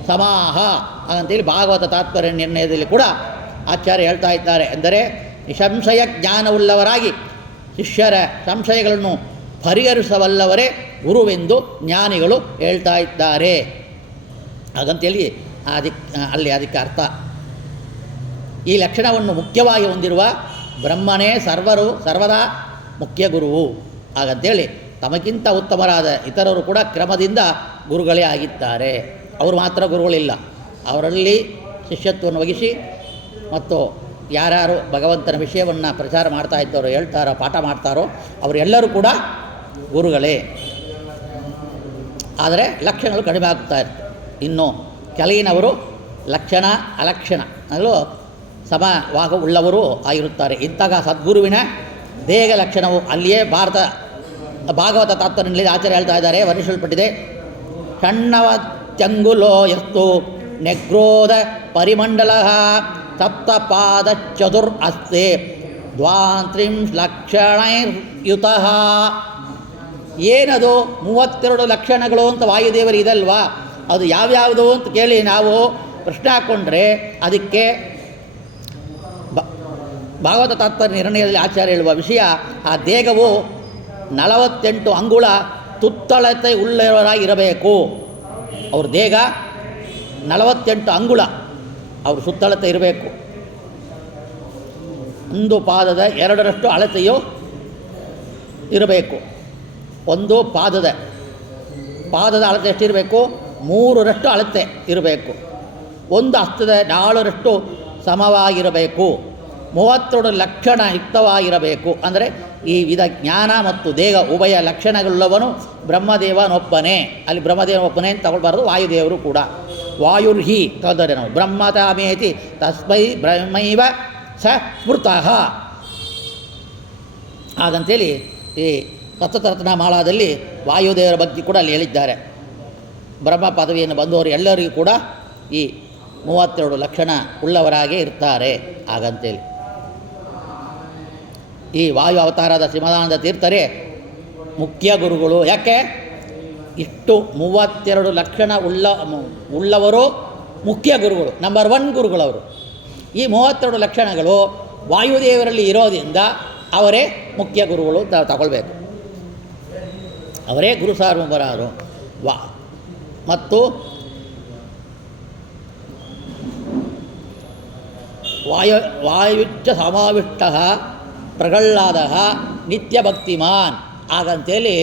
ಸಮಾಹ ಅಂತೇಳಿ ಭಾಗವತ ತಾತ್ಪರ್ಯ ನಿರ್ಣಯದಲ್ಲಿ ಕೂಡ ಆಚಾರ್ಯ ಹೇಳ್ತಾ ಇದ್ದಾರೆ. ಎಂದರೆ ನಿಸಂಶಯ ಜ್ಞಾನವುಳ್ಳವರಾಗಿ ಶಿಷ್ಯರ ಸಂಶಯಗಳನ್ನು ಪರಿಹರಿಸಬಲ್ಲವರೇ ಗುರುವೆಂದು ಜ್ಞಾನಿಗಳು ಹೇಳ್ತಾ ಇದ್ದಾರೆ ಹಾಗಂತೇಳಿ ಅದಕ್ಕೆ ಅರ್ಥ. ಈ ಲಕ್ಷಣವನ್ನು ಮುಖ್ಯವಾಗಿ ಹೊಂದಿರುವ ಬ್ರಹ್ಮನೇ ಸರ್ವದಾ ಮುಖ್ಯ ಗುರುವು ಹಾಗಂತೇಳಿ ತಮಗಿಂತ ಉತ್ತಮರಾದ ಇತರರು ಕೂಡ ಕ್ರಮದಿಂದ ಗುರುಗಳೇ ಆಗಿದ್ದಾರೆ. ಅವರು ಮಾತ್ರ ಗುರುಗಳಿಲ್ಲ, ಅವರಲ್ಲಿ ಶಿಷ್ಯತ್ವವನ್ನು ವಹಿಸಿ ಮತ್ತು ಯಾರ್ಯಾರು ಭಗವಂತನ ವಿಷಯವನ್ನು ಪ್ರಚಾರ ಮಾಡ್ತಾ ಇದ್ದವರು, ಹೇಳ್ತಾರೋ, ಪಾಠ ಮಾಡ್ತಾರೋ ಅವರೆಲ್ಲರೂ ಕೂಡ ಗುರುಗಳೇ. ಆದರೆ ಲಕ್ಷಣಗಳು ಕಡಿಮೆ ಆಗ್ತಾ ಇರ್ತವೆ. ಇನ್ನು ಕೆಳಗಿನವರು ಲಕ್ಷಣ ಅಲಕ್ಷಣ ಅಲ್ಲೂ ಸಮವಾಗ ಉಳ್ಳವರು ಆಗಿರುತ್ತಾರೆ. ಇಂತಹ ಸದ್ಗುರುವಿನ ದೇಹ ಲಕ್ಷಣವು ಅಲ್ಲಿಯೇ ಭಾಗವತ ತಾತ್ಪರ್ಯದಲ್ಲಿ ಆಚಾರ್ಯ ಹೇಳ್ತಾ ಇದ್ದಾರೆ, ವರ್ಣಿಸಲ್ಪಟ್ಟಿದೆ. ಷಣ್ಣವತ್ಯಂಗುಲೋ ಯಸ್ತು ನೆಗ್ರೋಧ ಪರಿಮಂಡಲ ಸಪ್ತಪಾದ ಚತುರ್ ಅಸ್ತೆ ದ್ವಾಂತ್ರಿಂ ಲಕ್ಷಣೈರ್ಯುತಃ. ಏನದು 32 ಲಕ್ಷಣಗಳು ಅಂತ ವಾಯುದೇವರು ಇದಲ್ವಾ, ಅದು ಯಾವ್ಯಾವುದು ಅಂತ ಕೇಳಿ ನಾವು ಪ್ರಶ್ನೆ ಹಾಕ್ಕೊಂಡ್ರೆ ಅದಕ್ಕೆ ಭಾಗವತ ತಾತ್ಪರ್ಯ ನಿರ್ಣಯದಲ್ಲಿ ಆಚಾರ್ಯ ಹೇಳುವ ವಿಷಯ, ಆ ದೇಹವು 48 ಅಂಗುಳ ತುತ್ತಳತೆ ಉಳ್ಳವರಾಗಿರಬೇಕು. ಅವ್ರ ದೇಹ 48 ಅಂಗುಳ ಅವ್ರ ಸುತ್ತಳತೆ ಇರಬೇಕು. ಒಂದು ಪಾದದ 2ರಷ್ಟು ಅಳತೆಯು ಇರಬೇಕು. ಒಂದು ಪಾದದ ಅಳತೆ ಎಷ್ಟಿರಬೇಕು? 3ರಷ್ಟು ಅಳತೆ ಇರಬೇಕು. ಒಂದು ಹಸ್ತದ 4ರಷ್ಟು ಸಮವಾಗಿರಬೇಕು. 32 ಲಕ್ಷಣ ಯುಕ್ತವಾಗಿರಬೇಕು. ಅಂದರೆ ಈ ವಿಧ ಜ್ಞಾನ ಮತ್ತು ದೇಹ ಉಭಯ ಲಕ್ಷಣಗಳುಳ್ಳವನು ಬ್ರಹ್ಮದೇವನೊಬ್ಬನೇ. ಅಲ್ಲಿ ಬ್ರಹ್ಮದೇವನೊಬ್ಬನೇ ಅಂತ ತಗೊಳ್ಬಾರ್ದು, ವಾಯುದೇವರು ಕೂಡ. ವಾಯುರ್ಹಿ ಕಲ್ದರೆ ನಾವು ಬ್ರಹ್ಮತಾಮೇತಿ ತಸ್ಮೈ ಬ್ರಹ್ಮೈವ ಸ ಸ್ಮೃತಃ ಹಾಗಂತೇಳಿ ಈ ತತ್ವರತ್ನ ಮಾಲಾದಲ್ಲಿ ವಾಯುದೇವರ ಬಗ್ಗೆ ಕೂಡ ಅಲ್ಲಿ ಹೇಳಿದ್ದಾರೆ. ಬ್ರಹ್ಮ ಪದವಿಯನ್ನು ಬಂದವರು ಎಲ್ಲರಿಗೂ ಕೂಡ ಈ 32 ಲಕ್ಷಣ ಉಳ್ಳವರಾಗೇ ಇರ್ತಾರೆ ಹಾಗಂತೇಳಿ. ಈ ವಾಯು ಅವತಾರದ ಶ್ರೀಮದಾನಂದ ತೀರ್ಥರೇ ಮುಖ್ಯ ಗುರುಗಳು. ಯಾಕೆ ಇಷ್ಟು 32 ಲಕ್ಷಣ ಉಳ್ಳವರು ಮುಖ್ಯ ಗುರುಗಳು, ನಂಬರ್ 1 ಗುರುಗಳವರು. ಈ 32 ಲಕ್ಷಣಗಳು ವಾಯುದೇವರಲ್ಲಿ ಇರೋದ್ರಿಂದ ಅವರೇ ಮುಖ್ಯ ಗುರುಗಳು ತಗೊಳ್ಬೇಕು. ಅವರೇ ಗುರು ಸಾರ್ವಭೌಮರು. ಮತ್ತು ವಾಯುಚ್ಚ ಸಮಾವಿಷ್ಟ ಪ್ರಹ್ಲಾದ ನಿತ್ಯಭಕ್ತಿಮಾನ್ ಹಾಗಂತೇಳಿ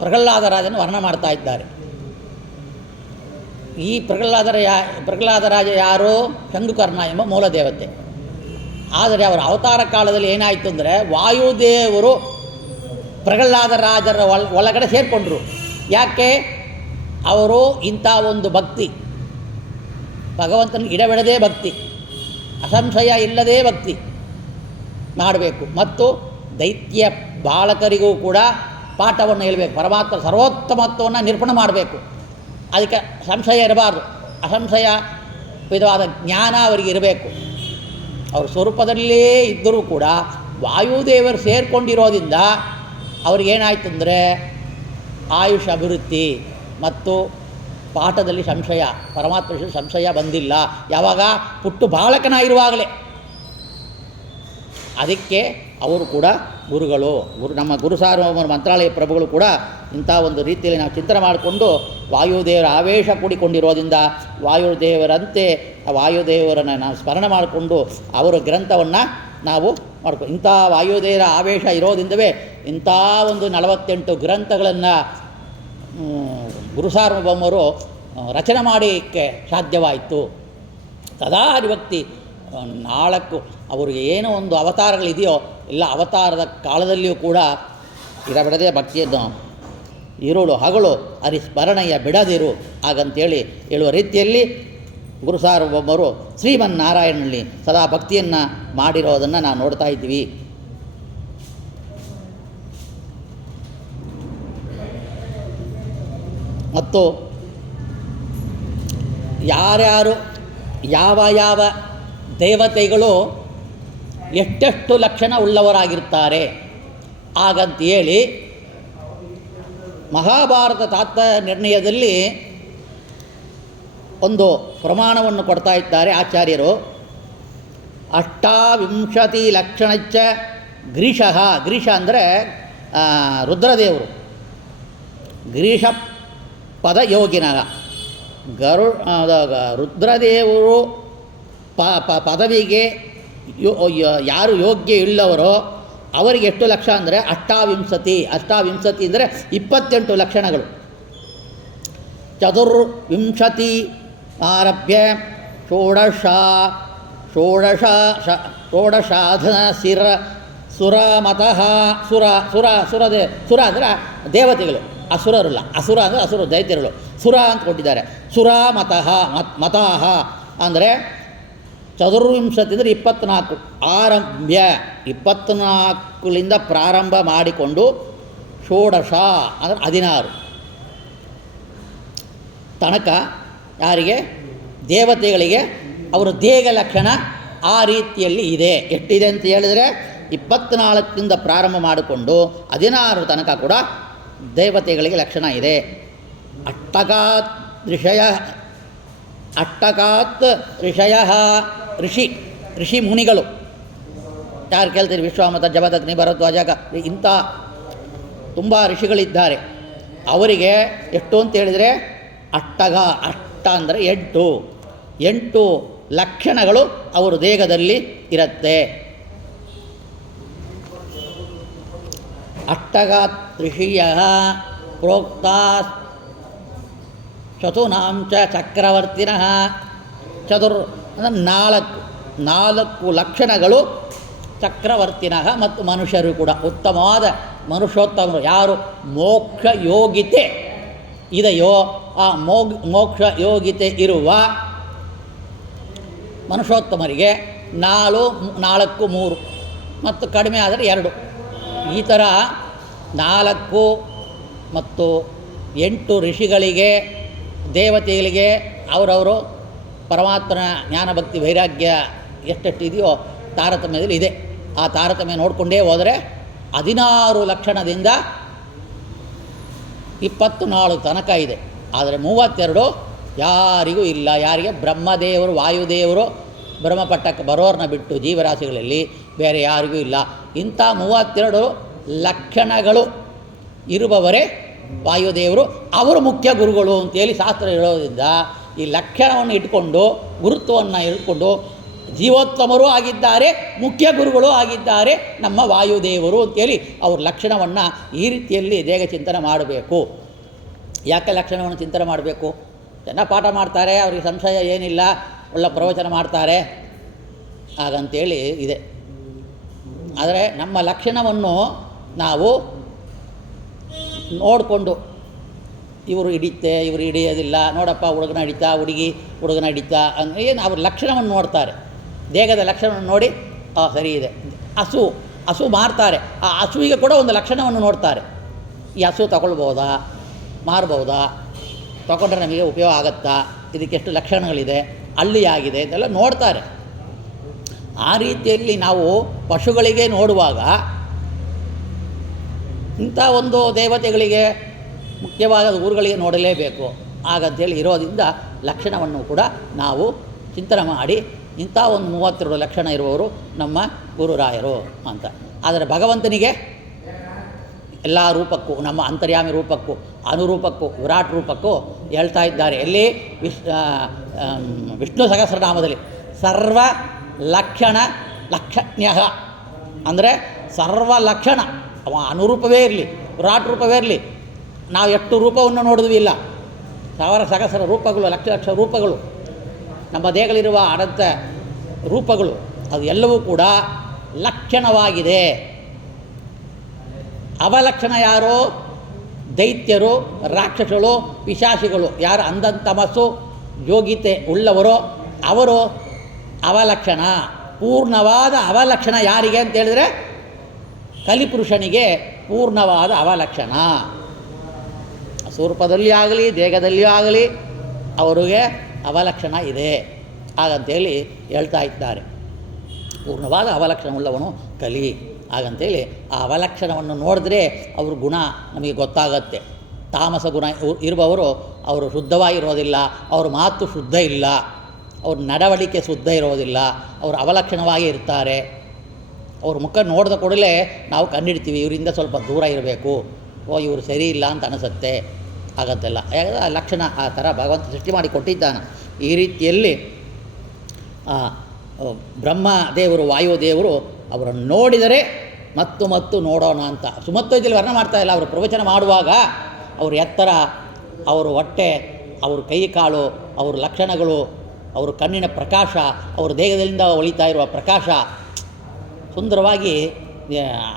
ಪ್ರಹ್ಲಾದರಾಜನ ವರ್ಣ ಮಾಡ್ತಾ ಇದ್ದಾರೆ. ಈ ಪ್ರಹ್ಲಾದರಾಜ ಯಾರು? ಶಂಕುಕರ್ಣ ಎಂಬ ಮೂಲ ದೇವತೆ. ಆದರೆ ಅವರ ಅವತಾರ ಕಾಲದಲ್ಲಿ ಏನಾಯಿತು ಅಂದರೆ ವಾಯುದೇವರು ಪ್ರಹ್ಲಾದರಾಜರ ಒಳಗಡೆ ಸೇರಿಕೊಂಡ್ರು. ಯಾಕೆ? ಅವರು ಇಂಥ ಒಂದು ಭಕ್ತಿ, ಭಗವಂತನ ಇಡಬಿಡದೇ ಭಕ್ತಿ, ಅಸಂಶಯ ಇಲ್ಲದೇ ಭಕ್ತಿ ಮಾಡಬೇಕು. ಮತ್ತು ದೈತ್ಯ ಬಾಲಕರಿಗೂ ಕೂಡ ಪಾಠವನ್ನು ಹೇಳಬೇಕು. ಪರಮಾತ್ಮ ಸರ್ವೋತ್ತಮತ್ವವನ್ನು ನಿರೂಪಣೆ ಮಾಡಬೇಕು. ಅದಕ್ಕೆ ಸಂಶಯ ಇರಬಾರ್ದು, ಅಸಂಶಯ ವಿಧವಾದ ಜ್ಞಾನ ಅವರಿಗೆ ಇರಬೇಕು. ಅವ್ರ ಸ್ವರೂಪದಲ್ಲೇ ಇದ್ದರೂ ಕೂಡ ವಾಯುದೇವರು ಸೇರಿಕೊಂಡಿರೋದ್ರಿಂದ ಅವ್ರಿಗೇನಾಯ್ತು ಅಂದರೆ ಆಯುಷ್ ಅಭಿವೃದ್ಧಿ ಮತ್ತು ಪಾಠದಲ್ಲಿ ಸಂಶಯ, ಪರಮಾತ್ಮ ಸಂಶಯ ಬಂದಿಲ್ಲ. ಯಾವಾಗ? ಪುಟ್ಟು ಬಾಲಕನಾಗಿರುವಾಗಲೇ. ಅದಕ್ಕೆ ಅವರು ಕೂಡ ಗುರುಗಳು. ನಮ್ಮ ಗುರು ಸಾರ್ವಭೌಮರ ಮಂತ್ರಾಲಯ ಪ್ರಭುಗಳು ಕೂಡ ಇಂಥ ಒಂದು ರೀತಿಯಲ್ಲಿ ನಾವು ಚಿಂತನೆ ಮಾಡಿಕೊಂಡು ವಾಯುದೇವರ ಆವೇಶ ಕೂಡಿಕೊಂಡಿರೋದ್ರಿಂದ ವಾಯುದೇವರಂತೆ ವಾಯುದೇವರನ್ನು ನಾವು ಸ್ಮರಣೆ ಮಾಡಿಕೊಂಡು ಅವರ ಗ್ರಂಥವನ್ನು ನಾವು ಮಾಡ್ಕೊಂಡು ಇಂಥ ವಾಯುದೇವರ ಆವೇಶ ಇರೋದ್ರಿಂದವೇ ಇಂಥ ಒಂದು 48 ಗ್ರಂಥಗಳನ್ನು ಗುರು ಸಾರ್ವಭೌಮರು ರಚನೆ ಮಾಡೋಕ್ಕೆ ಸಾಧ್ಯವಾಯಿತು. ಸದಾ ಹರಿಭಕ್ತಿ 4 ಅವರಿಗೆ ಏನೋ ಒಂದು ಅವತಾರಗಳಿದೆಯೋ ಎಲ್ಲ ಅವತಾರದ ಕಾಲದಲ್ಲಿಯೂ ಕೂಡ ಇರಬಿಡದೆ ಭಕ್ತಿಯನ್ನು ಇರುಳು ಹಗಲು ಹರಿಸ್ಮರಣೆಯ ಬಿಡದಿರು ಹಾಗಂತೇಳಿ ಹೇಳುವ ರೀತಿಯಲ್ಲಿ ಗುರು ಸಾರ್ವಭೌಮರು ಶ್ರೀಮನ್ನಾರಾಯಣನಲ್ಲಿ ಸದಾ ಭಕ್ತಿಯನ್ನು ಮಾಡಿರೋದನ್ನು ನಾವು ನೋಡ್ತಾ ಇದ್ದೀವಿ. ಮತ್ತು ಯಾರ್ಯಾರು ಯಾವ ದೇವತೆಗಳು ಎಷ್ಟೆಷ್ಟು ಲಕ್ಷಣ ಉಳ್ಳವರಾಗಿರ್ತಾರೆ ಹಾಗಂತೇಳಿ ಮಹಾಭಾರತ ತಾತ್ವ ನಿರ್ಣಯದಲ್ಲಿ ಒಂದು ಪ್ರಮಾಣವನ್ನು ಕೊಡ್ತಾ ಇದ್ದಾರೆ ಆಚಾರ್ಯರು. 28 ಲಕ್ಷಣಚ್ಚ ಗ್ರೀಷಃ. ಗ್ರೀಷ ಅಂದರೆ ರುದ್ರದೇವರು. ಗ್ರೀಷ ಪದಯೋಗಿನಃ. ರುದ್ರದೇವರು ಪದವಿಗೆ ಯಾರು ಯೋಗ್ಯ ಇಲ್ಲವರೋ ಅವರಿಗೆ ಎಷ್ಟು ಲಕ್ಷ ಅಂದರೆ 28 ಅಂದರೆ 28 ಲಕ್ಷಣಗಳು. 24 ಆರಭ್ಯ ಷೋಡಶಾಧನ ಸುರ ಮತಃ. ಸುರ ಅಂದರೆ ದೇವತೆಗಳು, ಅಸುರರಲ್ಲ. ಅಸುರ ಅಂದರೆ ಅಸುರ ದೈತ್ಯರುಗಳು. ಸುರ ಅಂತ ಕೊಟ್ಟಿದ್ದಾರೆ. ಸುರ ಮತಃ ಅಂದರೆ 24 ಅಂದರೆ 24. ಆರಭ್ಯ 24ಲಿಂದ ಪ್ರಾರಂಭ ಮಾಡಿಕೊಂಡು ಷೋಡಶ ಅಂದರೆ 16 ತನಕ ಯಾರಿಗೆ? ದೇವತೆಗಳಿಗೆ ಅವರ ದೇಹ ಲಕ್ಷಣ ಆ ರೀತಿಯಲ್ಲಿ ಇದೆ. ಎಷ್ಟಿದೆ ಅಂತ ಹೇಳಿದರೆ 24ರಿಂದ ಪ್ರಾರಂಭ ಮಾಡಿಕೊಂಡು 16 ತನಕ ಕೂಡ ದೇವತೆಗಳಿಗೆ ಲಕ್ಷಣ ಇದೆ. ಅಷ್ಟಕಾತ್ ಋಷಯ ಋಷಿ ಮುನಿಗಳು ಯಾರು ಕೇಳ್ತೀರಿ? ವಿಶ್ವಾಮಿತ್ರ, ಜಮದಗ್ನಿ, ಭರದ್ವಾಜ ಇಂಥ ತುಂಬ ಋಷಿಗಳಿದ್ದಾರೆ. ಅವರಿಗೆ ಎಷ್ಟು ಅಂತ ಹೇಳಿದರೆ ಅಷ್ಟ ಅಂದರೆ 8 ಲಕ್ಷಣಗಳು ಅವರ ದೇಹದಲ್ಲಿ ಇರುತ್ತೆ. ಅಷ್ಟಗಾತ್ ಋಷಿಯ ಪ್ರೋಕ್ತಾ ಚತುನಾಂಚ ಚಕ್ರವರ್ತಿನಃ. ಅಂದರೆ ನಾಲ್ಕು ಲಕ್ಷಣಗಳು ಚಕ್ರವರ್ತಿನಃ ಮತ್ತು ಮನುಷ್ಯರು ಕೂಡ ಉತ್ತಮವಾದ ಮನುಷ್ಯೋತ್ತಮರು ಯಾರು ಮೋಕ್ಷ ಯೋಗಿತೆ ಇದೆಯೋ ಆ ಮೋಕ್ಷ ಯೋಗಿತೆ ಇರುವ ಮನುಷ್ಯೋತ್ತಮರಿಗೆ 4, 3 ಮತ್ತು ಕಡಿಮೆ ಆದರೆ 2 ಈ ಥರ 4 ಮತ್ತು 8 ಋಷಿಗಳಿಗೆ ದೇವತೆಗಳಿಗೆ ಅವರವರು ಪರಮಾತ್ಮನ ಜ್ಞಾನಭಕ್ತಿ ವೈರಾಗ್ಯ ಎಷ್ಟೆಷ್ಟು ಇದೆಯೋ ತಾರತಮ್ಯದಲ್ಲಿ ಇದೆ. ಆ ತಾರತಮ್ಯ ನೋಡಿಕೊಂಡೇ ಹೋದರೆ 16 ಲಕ್ಷಣದಿಂದ 24 ತನಕ ಇದೆ. ಆದರೆ 32 ಯಾರಿಗೂ ಇಲ್ಲ. ಯಾರಿಗೆ? ಬ್ರಹ್ಮದೇವರು, ವಾಯುದೇವರು, ಬ್ರಹ್ಮಪಟ್ಟಕ್ಕೆ ಬರೋರನ್ನ ಬಿಟ್ಟು ಜೀವರಾಶಿಗಳಲ್ಲಿ ಬೇರೆ ಯಾರಿಗೂ ಇಲ್ಲ. ಇಂಥ 32 ಲಕ್ಷಣಗಳು ಇರುವವರೇ ವಾಯುದೇವರು. ಅವರು ಮುಖ್ಯ ಗುರುಗಳು ಅಂತೇಳಿ ಶಾಸ್ತ್ರ ಹೇಳೋದ್ರಿಂದ ಈ ಲಕ್ಷಣವನ್ನು ಇಟ್ಕೊಂಡು ಗುರುತ್ವವನ್ನು ಇಟ್ಕೊಂಡು ಜೀವೋತ್ತಮರೂ ಆಗಿದ್ದಾರೆ, ಮುಖ್ಯ ಗುರುಗಳು ಆಗಿದ್ದಾರೆ ನಮ್ಮ ವಾಯುದೇವರು ಅಂತೇಳಿ ಅವ್ರ ಲಕ್ಷಣವನ್ನು ಈ ರೀತಿಯಲ್ಲಿ ದೇಹ ಚಿಂತನೆ ಮಾಡಬೇಕು. ಯಾಕೆ ಲಕ್ಷಣವನ್ನು ಚಿಂತನೆ ಮಾಡಬೇಕು? ಚೆನ್ನಾಗಿ ಪಾಠ ಮಾಡ್ತಾರೆ, ಅವರಿಗೆ ಸಂಶಯ ಏನಿಲ್ಲ, ಒಳ್ಳೆ ಪ್ರವಚನ ಮಾಡ್ತಾರೆ ಹಾಗಂತೇಳಿ ಇದೆ. ಆದರೆ ನಮ್ಮ ಲಕ್ಷಣವನ್ನು ನಾವು ನೋಡಿಕೊಂಡು ಇವರು ಹಿಡಿಯುತ್ತೆ, ಇವರು ಹಿಡಿಯೋದಿಲ್ಲ, ನೋಡಪ್ಪ ಹುಡುಗನ ಹಿಡಿತಾ, ಹುಡುಗನ ಹಿಡಿತಾ ಅಂದರೆ ಏನು ಅವ್ರ ಲಕ್ಷಣವನ್ನು ನೋಡ್ತಾರೆ. ದೇಹದ ಲಕ್ಷಣವನ್ನು ನೋಡಿ ಸರಿ ಇದೆ. ಹಸು ಮಾರ್ತಾರೆ, ಆ ಹಸುವಿಗೆ ಕೂಡ ಒಂದು ಲಕ್ಷಣವನ್ನು ನೋಡ್ತಾರೆ. ಈ ಹಸು ತಗೊಳ್ಬೋದಾ, ಮಾರ್ಬೋದಾ, ತಗೊಂಡ್ರೆ ನಮಗೆ ಉಪಯೋಗ ಆಗುತ್ತಾ, ಇದಕ್ಕೆಷ್ಟು ಲಕ್ಷಣಗಳಿದೆ, ಹಳ್ಳಿ ಆಗಿದೆ ಇದೆಲ್ಲ ನೋಡ್ತಾರೆ. ಆ ರೀತಿಯಲ್ಲಿ ನಾವು ಪಶುಗಳಿಗೆ ನೋಡುವಾಗ ಇಂಥ ಒಂದು ದೇವತೆಗಳಿಗೆ ಮುಖ್ಯವಾದ ಊರುಗಳಿಗೆ ನೋಡಲೇಬೇಕು. ಹಾಗಂತೇಳಿ ಇರೋದ್ರಿಂದ ಲಕ್ಷಣವನ್ನು ಕೂಡ ನಾವು ಚಿಂತನೆ ಮಾಡಿ ಇಂಥ ಒಂದು 32 ಲಕ್ಷಣ ಇರುವವರು ನಮ್ಮ ಗುರುರಾಯರು ಅಂತ. ಆದರೆ ಭಗವಂತನಿಗೆ ಎಲ್ಲ ರೂಪಕ್ಕೂ, ನಮ್ಮ ಅಂತರ್ಯಾಮಿ ರೂಪಕ್ಕೂ, ಅನುರೂಪಕ್ಕೂ, ವಿರಾಟ್ ರೂಪಕ್ಕೂ ಹೇಳ್ತಾ ಇದ್ದಾರೆ. ಎಲ್ಲಿ ವಿಷ್ಣು ಸಹಸ್ರನಾಮದಲ್ಲಿ ಸರ್ವ ಲಕ್ಷಣ ಲಕ್ಷಣ್ಯ ಅಂದರೆ ಸರ್ವ ಲಕ್ಷಣ, ಅವ ಅನುರೂಪವೇ ಇರಲಿ, ವಿರಾಟ್ ರೂಪವೇ ಇರಲಿ. ನಾವು ಎಷ್ಟು ರೂಪವನ್ನು ನೋಡಿದ್ವಿ ಇಲ್ಲ, ಸಹಸ್ರ ರೂಪಗಳು, ಲಕ್ಷ ರೂಪಗಳು, ನಮ್ಮ ದೇಹಗಳಿರುವ ಅನಂತ ರೂಪಗಳು, ಅದು ಎಲ್ಲವೂ ಕೂಡ ಲಕ್ಷಣವಾಗಿದೆ. ಅವಲಕ್ಷಣ ಯಾರು? ದೈತ್ಯರು, ರಾಕ್ಷಸಗಳು, ಪಿಶಾಚಿಗಳು. ಯಾರು ಅಂಧಂತಮಸ್ಸು ಯೋಗ್ಯತೆ ಉಳ್ಳವರೋ ಅವರು ಅವಲಕ್ಷಣ. ಪೂರ್ಣವಾದ ಅವಲಕ್ಷಣ ಯಾರಿಗೆ ಅಂತೇಳಿದರೆ ಕಲಿಪುರುಷನಿಗೆ ಪೂರ್ಣವಾದ ಅವಲಕ್ಷಣ. ಸ್ವರೂಪದಲ್ಲಿ ಆಗಲಿ ದೇಹದಲ್ಲಿಯೂ ಆಗಲಿ ಅವರಿಗೆ ಅವಲಕ್ಷಣ ಇದೆ ಹಾಗಂತೇಳಿ ಹೇಳ್ತಾ ಇದ್ದಾರೆ. ಪೂರ್ಣವಾದ ಅವಲಕ್ಷಣವುಳ್ಳವನು ಕಲಿ ಹಾಗಂತೇಳಿ ಆ ಅವಲಕ್ಷಣವನ್ನು ನೋಡಿದ್ರೆ ಅವ್ರ ಗುಣ ನಮಗೆ ಗೊತ್ತಾಗತ್ತೆ. ತಾಮಸ ಗುಣ ಇರುವವರು ಅವರು ಶುದ್ಧವಾಗಿರೋದಿಲ್ಲ, ಅವ್ರ ಮಾತು ಶುದ್ಧ ಇಲ್ಲ, ಅವ್ರ ನಡವಳಿಕೆ ಶುದ್ಧ ಇರೋದಿಲ್ಲ, ಅವರು ಅವಲಕ್ಷಣವಾಗಿ ಇರ್ತಾರೆ. ಅವ್ರ ಮುಖ ನೋಡಿದ ಕೂಡಲೇ ನಾವು ಕಂಡುಹಿಡ್ತೀವಿ ಇವರಿಂದ ಸ್ವಲ್ಪ ದೂರ ಇರಬೇಕು, ಇವರು ಸರಿ ಇಲ್ಲ ಅಂತ ಅನಿಸುತ್ತೆ. ಆಗತ್ತೆಲ್ಲ ಯಾಕಂದರೆ ಆ ಲಕ್ಷಣ ಆ ಥರ ಭಗವಂತ ಸೃಷ್ಟಿ ಮಾಡಿ ಕೊಟ್ಟಿದ್ದಾನೆ. ಈ ರೀತಿಯಲ್ಲಿ ಬ್ರಹ್ಮದೇವರು, ವಾಯುದೇವರು ಅವರನ್ನು ನೋಡಿದರೆ ಮತ್ತು ನೋಡೋಣ ಅಂತ ಸುಮಧ್ವದಲ್ಲಿ ವರ್ಣನೆ ಮಾಡ್ತಾಯಿಲ್ಲ. ಅವರು ಪ್ರವಚನ ಮಾಡುವಾಗ ಅವ್ರ ಎತ್ತರ, ಅವರ ಹೊಟ್ಟೆ, ಅವ್ರ ಕೈ ಕಾಲು, ಅವ್ರ ಲಕ್ಷಣಗಳು, ಅವ್ರ ಕಣ್ಣಿನ ಪ್ರಕಾಶ, ಅವ್ರ ದೇಹದಿಂದ ಹೊಳಿತಾ ಇರುವ ಪ್ರಕಾಶ ಸುಂದರವಾಗಿ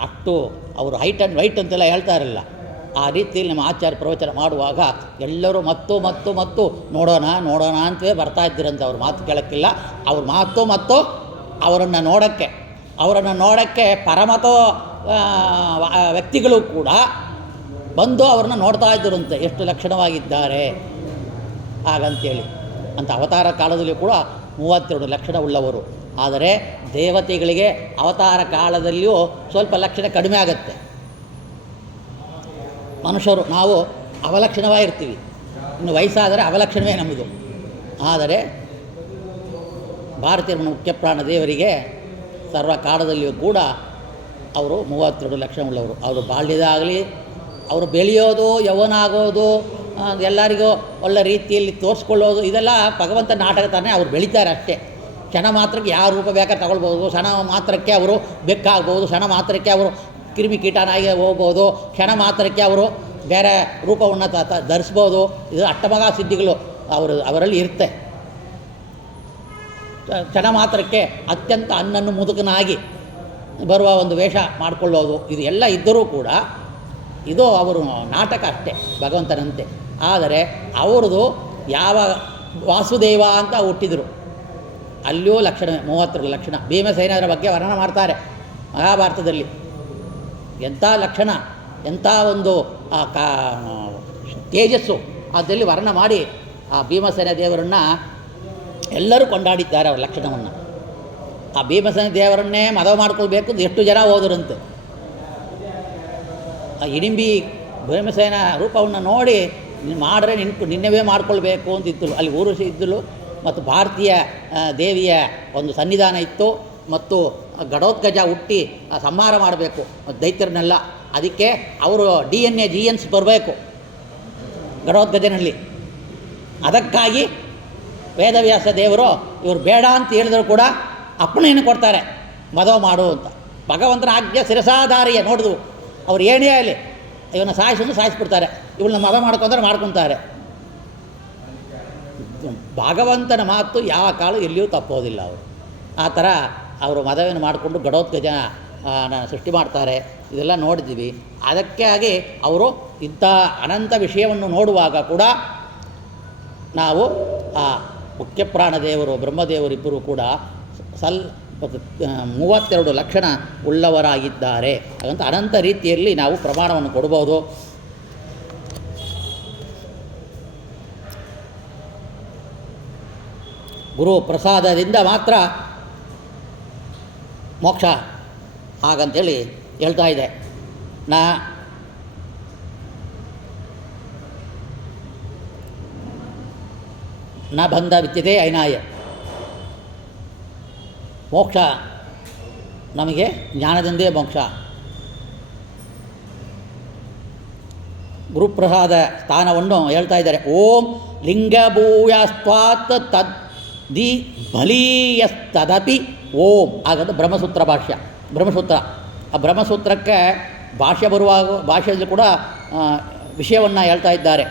ಅಷ್ಟು ಅವರು ಹೈಟ್ ಆ್ಯಂಡ್ ವೈಟ್ ಅಂತೆಲ್ಲ ಹೇಳ್ತಾ ಇರಲಿಲ್ಲ. ಆ ರೀತಿಯಲ್ಲಿ ನಮ್ಮ ಆಚಾರ್ಯ ಪ್ರವಚನ ಮಾಡುವಾಗ ಎಲ್ಲರೂ ಮತ್ತು ನೋಡೋಣ ಅಂತಲೇ ಬರ್ತಾ ಇದ್ದಿರಂತೆ. ಅವ್ರ ಮಾತು ಕೇಳೋಕ್ಕಿಲ್ಲ, ಅವ್ರ ಮಾತು ಅವರನ್ನು ನೋಡೋಕ್ಕೆ ಪರಮತೋ ವ್ಯಕ್ತಿಗಳು ಕೂಡ ಬಂದು ಅವ್ರನ್ನ ನೋಡ್ತಾ ಇದ್ದರಂತೆ, ಎಷ್ಟು ಲಕ್ಷಣವಾಗಿದ್ದಾರೆ ಹಾಗಂತೇಳಿ. ಅಂತ ಅವತಾರ ಕಾಲದಲ್ಲಿ ಕೂಡ 32 ಲಕ್ಷಣ ಉಳ್ಳವರು. ಆದರೆ ದೇವತೆಗಳಿಗೆ ಅವತಾರ ಕಾಲದಲ್ಲಿಯೂ ಸ್ವಲ್ಪ ಲಕ್ಷಣ ಕಡಿಮೆ ಆಗುತ್ತೆ. ಮನುಷ್ಯರು ನಾವು ಅವಲಕ್ಷಣವಾಗಿರ್ತೀವಿ, ಇನ್ನು ವಯಸ್ಸಾದರೆ ಅವಲಕ್ಷಣವೇ ನಮ್ಮದು. ಆದರೆ ಭಾರತೀಯ ಮುಖ್ಯ ಪ್ರಾಣ ದೇವರಿಗೆ ಸರ್ವಕಾಲದಲ್ಲಿಯೂ ಕೂಡ ಅವರು 32 ಲಕ್ಷಣ ಉಳ್ಳವರು. ಅವರು ಬಾಲ್ಯದಾಗಲಿ, ಅವರು ಬೆಳೆಯೋದು, ಯೌವನ ಆಗೋದು, ಎಲ್ಲರಿಗೂ ಒಳ್ಳೆ ರೀತಿಯಲ್ಲಿ ತೋರಿಸ್ಕೊಳ್ಳೋದು, ಇದೆಲ್ಲ ಭಗವಂತ ನಾಟಕ ತಾನೇ. ಅವ್ರು ಬೆಳೀತಾರೆ ಅಷ್ಟೇ. ಕ್ಷಣ ಮಾತ್ರಕ್ಕೆ ಯಾವ ರೂಪ ಬೇಕಾದ್ರೆ ತಗೊಳ್ಬೋದು, ಕ್ಷಣ ಮಾತ್ರಕ್ಕೆ ಅವರು ಬೆಕ್ಕಾಗ್ಬೋದು, ಕ್ಷಣ ಮಾತ್ರಕ್ಕೆ ಅವರು ಕ್ರಿಮಿಕೀಟನಾಗಿ ಹೋಗ್ಬೋದು, ಕ್ಷಣ ಮಾತ್ರಕ್ಕೆ ಅವರು ಬೇರೆ ರೂಪವನ್ನು ಧರಿಸ್ಬೋದು. ಇದು ಅಷ್ಟಮಗಾ ಸಿದ್ಧಿಗಳು ಅವರಲ್ಲಿ ಇರುತ್ತೆ. ಕ್ಷಣ ಮಾತ್ರಕ್ಕೆ ಅತ್ಯಂತ ಅನ್ನನ್ನು ಮುದುಕನಾಗಿ ಬರುವ ಒಂದು ವೇಷ ಮಾಡಿಕೊಳ್ಳೋದು, ಇದು ಎಲ್ಲ ಇದ್ದರೂ ಕೂಡ ಇದು ಅವರು ನಾಟಕ ಅಷ್ಟೇ ಭಗವಂತನಂತೆ. ಆದರೆ ಅವ್ರದ್ದು ಯಾವ ವಾಸುದೇವ ಅಂತ ಹುಟ್ಟಿದರು, ಅಲ್ಲಿಯೂ ಲಕ್ಷಣ 30 ಲಕ್ಷಣ. ಭೀಮಸೇನರ ಬಗ್ಗೆ ವರ್ಣನೆ ಮಾಡ್ತಾರೆ ಮಹಾಭಾರತದಲ್ಲಿ. ಎಂಥ ಲಕ್ಷಣ, ಎಂಥ ಒಂದು ತೇಜಸ್ಸು ಅದರಲ್ಲಿ ವರ್ಣನೆ ಮಾಡಿ ಆ ಭೀಮಸೇನ ದೇವರನ್ನು ಎಲ್ಲರೂ ಕೊಂಡಾಡಿದ್ದಾರೆ ಅವರ ಲಕ್ಷಣವನ್ನು. ಆ ಭೀಮಸೇನ ದೇವರನ್ನೇ ಮದುವೆ ಮಾಡ್ಕೊಳ್ಬೇಕು ಅಂತ ಎಷ್ಟು ಜನ ಹೋದರಂತೆ. ಆ ಇಡಿಂಬಿ ಭೀಮಸೇನ ರೂಪವನ್ನು ನೋಡಿ ಮಾಡಿದ್ರೆ ನಿನ್ನವೇ ಮಾಡ್ಕೊಳ್ಬೇಕು ಅಂತ ಇದ್ದಳು. ಅಲ್ಲಿ ಊರುಸಿ ಇದ್ದಳು ಮತ್ತು ಭಾರತೀಯ ದೇವಿಯ ಒಂದು ಸನ್ನಿಧಾನ ಇತ್ತು. ಮತ್ತು ಗಡೋತ್ಕಜ ಹುಟ್ಟಿ ಸಂಹಾರ ಮಾಡಬೇಕು ದೈತ್ಯರನ್ನೆಲ್ಲ. ಅದಕ್ಕೆ ಅವರು DNA ಜೀನ್ಸ್ ಬರಬೇಕು ಗಡೋತ್ಕಜನಲ್ಲಿ. ಅದಕ್ಕಾಗಿ ವೇದವ್ಯಾಸ ದೇವರು ಇವರು ಬೇಡ ಅಂತ ಹೇಳಿದ್ರು ಕೂಡ ಅಪ್ಪಣೆಯನ್ನು ಕೊಡ್ತಾರೆ ಮದುವೆ ಮಾಡು ಅಂತ. ಭಗವಂತನ ಆಜ್ಞೆ ಶಿರಸಾಧಾರಿಯ ನೋಡಿದ್ವು. ಅವ್ರು ಏನೇ ಆಗಲಿ ಇವನ್ನ ಸಾಯಿಸ್ಬಿಡ್ತಾರೆ, ಇವಳನ್ನ ಮದುವೆ ಮಾಡ್ಕೊಂಡ್ರೆ ಮಾಡ್ಕೊತಾರೆ. ಭಗವಂತನ ಮಾತು ಯಾವ ಕಾಲ ಎಲ್ಲಿಯೂ ತಪ್ಪೋದಿಲ್ಲ. ಅವರು ಆ ಥರ ಅವರು ಮದುವೆಯನ್ನು ಮಾಡಿಕೊಂಡು ಗಡೋತ್ಕಜ ಸೃಷ್ಟಿ ಮಾಡ್ತಾರೆ. ಇದೆಲ್ಲ ನೋಡಿದ್ದೀವಿ. ಅದಕ್ಕಾಗಿ ಅವರು ಇಂಥ ಅನಂತ ವಿಷಯವನ್ನು ನೋಡುವಾಗ ಕೂಡ ನಾವು ಆ ಮುಖ್ಯ ಪ್ರಾಣದೇವರು ಬ್ರಹ್ಮದೇವರಿಬ್ಬರು ಕೂಡ 32 ಲಕ್ಷಣ ಉಳ್ಳವರಾಗಿದ್ದಾರೆ. ಹಾಗಂತ ಅನಂತ ರೀತಿಯಲ್ಲಿ ನಾವು ಪ್ರಮಾಣವನ್ನು ಕೊಡ್ಬೋದು. ಗುರು ಪ್ರಸಾದದಿಂದ ಮಾತ್ರ ಮೋಕ್ಷ ಹಾಗಂತೇಳಿ ಹೇಳ್ತಾ ಇದೆ. ನ ಬಂಧ ವಿದ್ಯತೆ ಐನಾಯ. ಮೋಕ್ಷ ನಮಗೆ ಜ್ಞಾನದಿಂದೇ ಮೋಕ್ಷ. ಗುರುಪ್ರಸಾದ ಸ್ಥಾನವನ್ನು ಹೇಳ್ತಾ ಇದ್ದಾರೆ. ಓಂ ಲಿಂಗಭೂಯಸ್ತ್ವಾತ್ ತದ್ ದಿ ಬಲೀಯಸ್ತದಪಿ ಓಂ ಆಗಂತ ಬ್ರಹ್ಮಸೂತ್ರ ಭಾಷ್ಯ. ಬ್ರಹ್ಮಸೂತ್ರ ಆ ಬ್ರಹ್ಮಸೂತ್ರಕ್ಕೆ ಭಾಷ್ಯ ಬರುವಾಗ ಭಾಷೆಯಲ್ಲಿ ಕೂಡ ವಿಷಯವನ್ನು ಹೇಳ್ತಾ ಇದ್ದಾರೆ.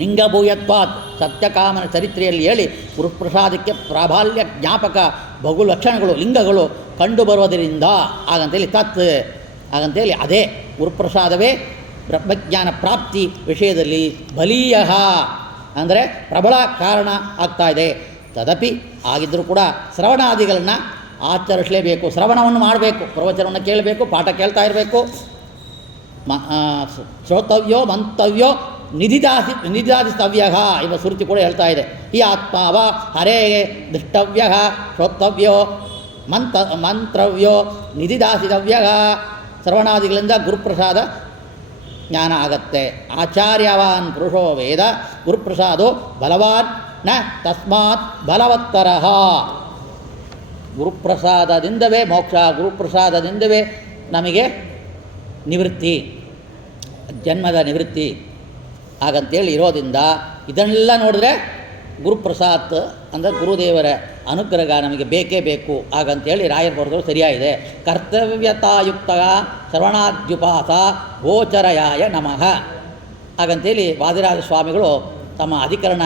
ಲಿಂಗಭೂಯತ್ವಾತ್ ಸತ್ಯಕಾಮನ ಚರಿತ್ರೆಯಲ್ಲಿ ಹೇಳಿ ಗುರುಪ್ರಸಾದಕ್ಕೆ ಪ್ರಾಬಲ್ಯ ಜ್ಞಾಪಕ ಬಹು ಲಕ್ಷಣಗಳು ಲಿಂಗಗಳು ಕಂಡು ಬರೋದರಿಂದ ಹಾಗಂತೇಳಿ ತತ್ ಹಾಗಂತೇಳಿ ಅದೇ ಗುರುಪ್ರಸಾದವೇ ಬ್ರಹ್ಮಜ್ಞಾನ ಪ್ರಾಪ್ತಿ ವಿಷಯದಲ್ಲಿ ಬಲೀಯ ಅಂದರೆ ಪ್ರಬಲ ಕಾರಣ ಆಗ್ತಾಯಿದೆ. ತದಪಿ ಆಗಿದ್ದರೂ ಕೂಡ ಶ್ರವಣಾದಿಗಳನ್ನು ಆಚರಿಸಲೇಬೇಕು. ಶ್ರವಣವನ್ನು ಮಾಡಬೇಕು, ಪ್ರವಚನವನ್ನು ಕೇಳಬೇಕು, ಪಾಠ ಕೇಳ್ತಾ ಇರಬೇಕು. ಶ್ರೋತವ್ಯೋ ಮಂತವ್ಯೋ ನಿಧಿದಾದಿಸ್ತವ್ಯ ಎಂಬ ಶ್ರುತಿ ಕೂಡ ಹೇಳ್ತಾ ಇದೆ. ಈ ಆತ್ಮಾವ ಹರೇ ದೃಷ್ಟವ್ಯ ಶ್ರೋತವ್ಯೋ ಮಂತ್ರವ್ಯೋ ನಿಧಿದಾಸಿತವ್ಯ. ಶ್ರವಣಾದಿಗಳಿಂದ ಗುರುಪ್ರಸಾದ ಜ್ಞಾನ ಆಗತ್ತೆ. ಆಚಾರ್ಯವಾನ್ ಪುರುಷೋ ವೇದ ಗುರುಪ್ರಸಾದೋ ಬಲವಾನ್ ನ ತಸ್ಮಾತ್ ಬಲವತ್ತರಃ. ಗುರುಪ್ರಸಾದದಿಂದವೇ ಮೋಕ್ಷ, ಗುರುಪ್ರಸಾದದಿಂದವೇ ನಮಗೆ ನಿವೃತ್ತಿ, ಜನ್ಮದ ನಿವೃತ್ತಿ ಹಾಗಂತೇಳಿ ಇರೋದ್ರಿಂದ ಇದನ್ನೆಲ್ಲ ನೋಡಿದ್ರೆ ಗುರುಪ್ರಸಾದ್ ಅಂದರೆ ಗುರುದೇವರ ಅನುಗ್ರಹ ನಮಗೆ ಬೇಕೇ ಬೇಕು ಹಾಗಂತೇಳಿ ರಾಯರು ಬರೆದ್ರು ಸರಿಯಾಗಿದೆ. ಕರ್ತವ್ಯತಾಯುಕ್ತ ಶ್ರವಣಾದ್ಯುಪಾಸ ಗೋಚರಯಾಯ ನಮಃ ಹಾಗಂತೇಳಿ ವಾದಿರಾಜ ಸ್ವಾಮಿಗಳು ತಮ್ಮ ಅಧಿಕರಣ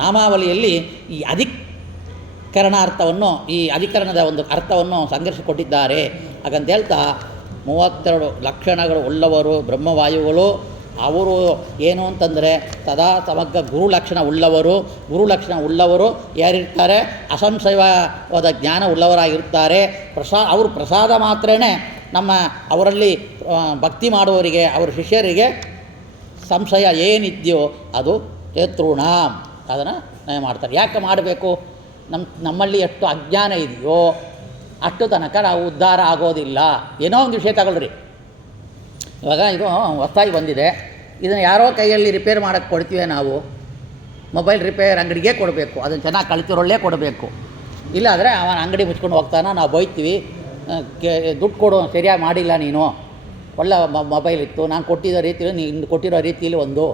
ನಾಮಾವಳಿಯಲ್ಲಿ ಈ ಅಧಿಕರಣಾರ್ಥವನ್ನು ಈ ಅಧಿಕರಣದ ಒಂದು ಅರ್ಥವನ್ನು ಸಂಘರ್ಷಿಸಿಕೊಟ್ಟಿದ್ದಾರೆ. ಹಾಗಂತೇಳ್ತಾ 32 ಲಕ್ಷಣಗಳು ಉಳ್ಳವರು ಬ್ರಹ್ಮವಾಯುಗಳು. ಅವರು ಏನು ಅಂತಂದರೆ ಸದಾ ಸಮಗ್ರ ಗುರುಲಕ್ಷಣ ಉಳ್ಳವರು. ಗುರುಲಕ್ಷಣ ಉಳ್ಳವರು ಯಾರಿರ್ತಾರೆ? ಅಸಂಶಯವಾದ ಜ್ಞಾನ ಉಳ್ಳವರಾಗಿರ್ತಾರೆ. ಅವರು ಪ್ರಸಾದ ಮಾತ್ರನೇ ನಮ್ಮ ಅವರಲ್ಲಿ ಭಕ್ತಿ ಮಾಡುವವರಿಗೆ ಅವರ ಶಿಷ್ಯರಿಗೆ ಸಂಶಯ ಏನಿದೆಯೋ ಅದು ಚೇತೃಣಾಂ ಅದನ್ನು ಮಾಡ್ತಾರೆ. ಯಾಕೆ ಮಾಡಬೇಕು? ನಮ್ಮಲ್ಲಿ ಎಷ್ಟು ಅಜ್ಞಾನ ಇದೆಯೋ ಅಷ್ಟು ತನಕ ನಾವು ಉದ್ಧಾರ ಆಗೋದಿಲ್ಲ. ಏನೋ ಒಂದು ವಿಷಯ ತಗೊಳ್ರಿ. ಇವಾಗ ಇದು ಹೊಸದಾಗಿ ಬಂದಿದೆ, ಇದನ್ನು ಯಾರೋ ಕೈಯಲ್ಲಿ ರಿಪೇರ್ ಮಾಡೋಕ್ಕೆ ಕೊಡ್ತೀವಿ ನಾವು. ಮೊಬೈಲ್ ರಿಪೇರ್ ಅಂಗಡಿಗೆ ಕೊಡಬೇಕು, ಅದನ್ನು ಚೆನ್ನಾಗಿ ಕಲಿತಿರೋಳ್ಳೇ ಕೊಡಬೇಕು. ಇಲ್ಲಾಂದರೆ ಅವನ ಅಂಗಡಿ ಮುಚ್ಕೊಂಡು ಹೋಗ್ತಾನೆ, ನಾವು ಬೈತೀವಿ, ದುಡ್ಡು ಕೊಡು, ಸರಿಯಾಗಿ ಮಾಡಿಲ್ಲ ನೀನು, ಒಳ್ಳೆ ಮೊಬೈಲ್ ಇತ್ತು, ನಾನು ಕೊಟ್ಟಿರೋ ರೀತಿಯಲ್ಲಿ ನೀನು ಕೊಟ್ಟಿರೋ ರೀತಿಯಲ್ಲಿ ಒಂದು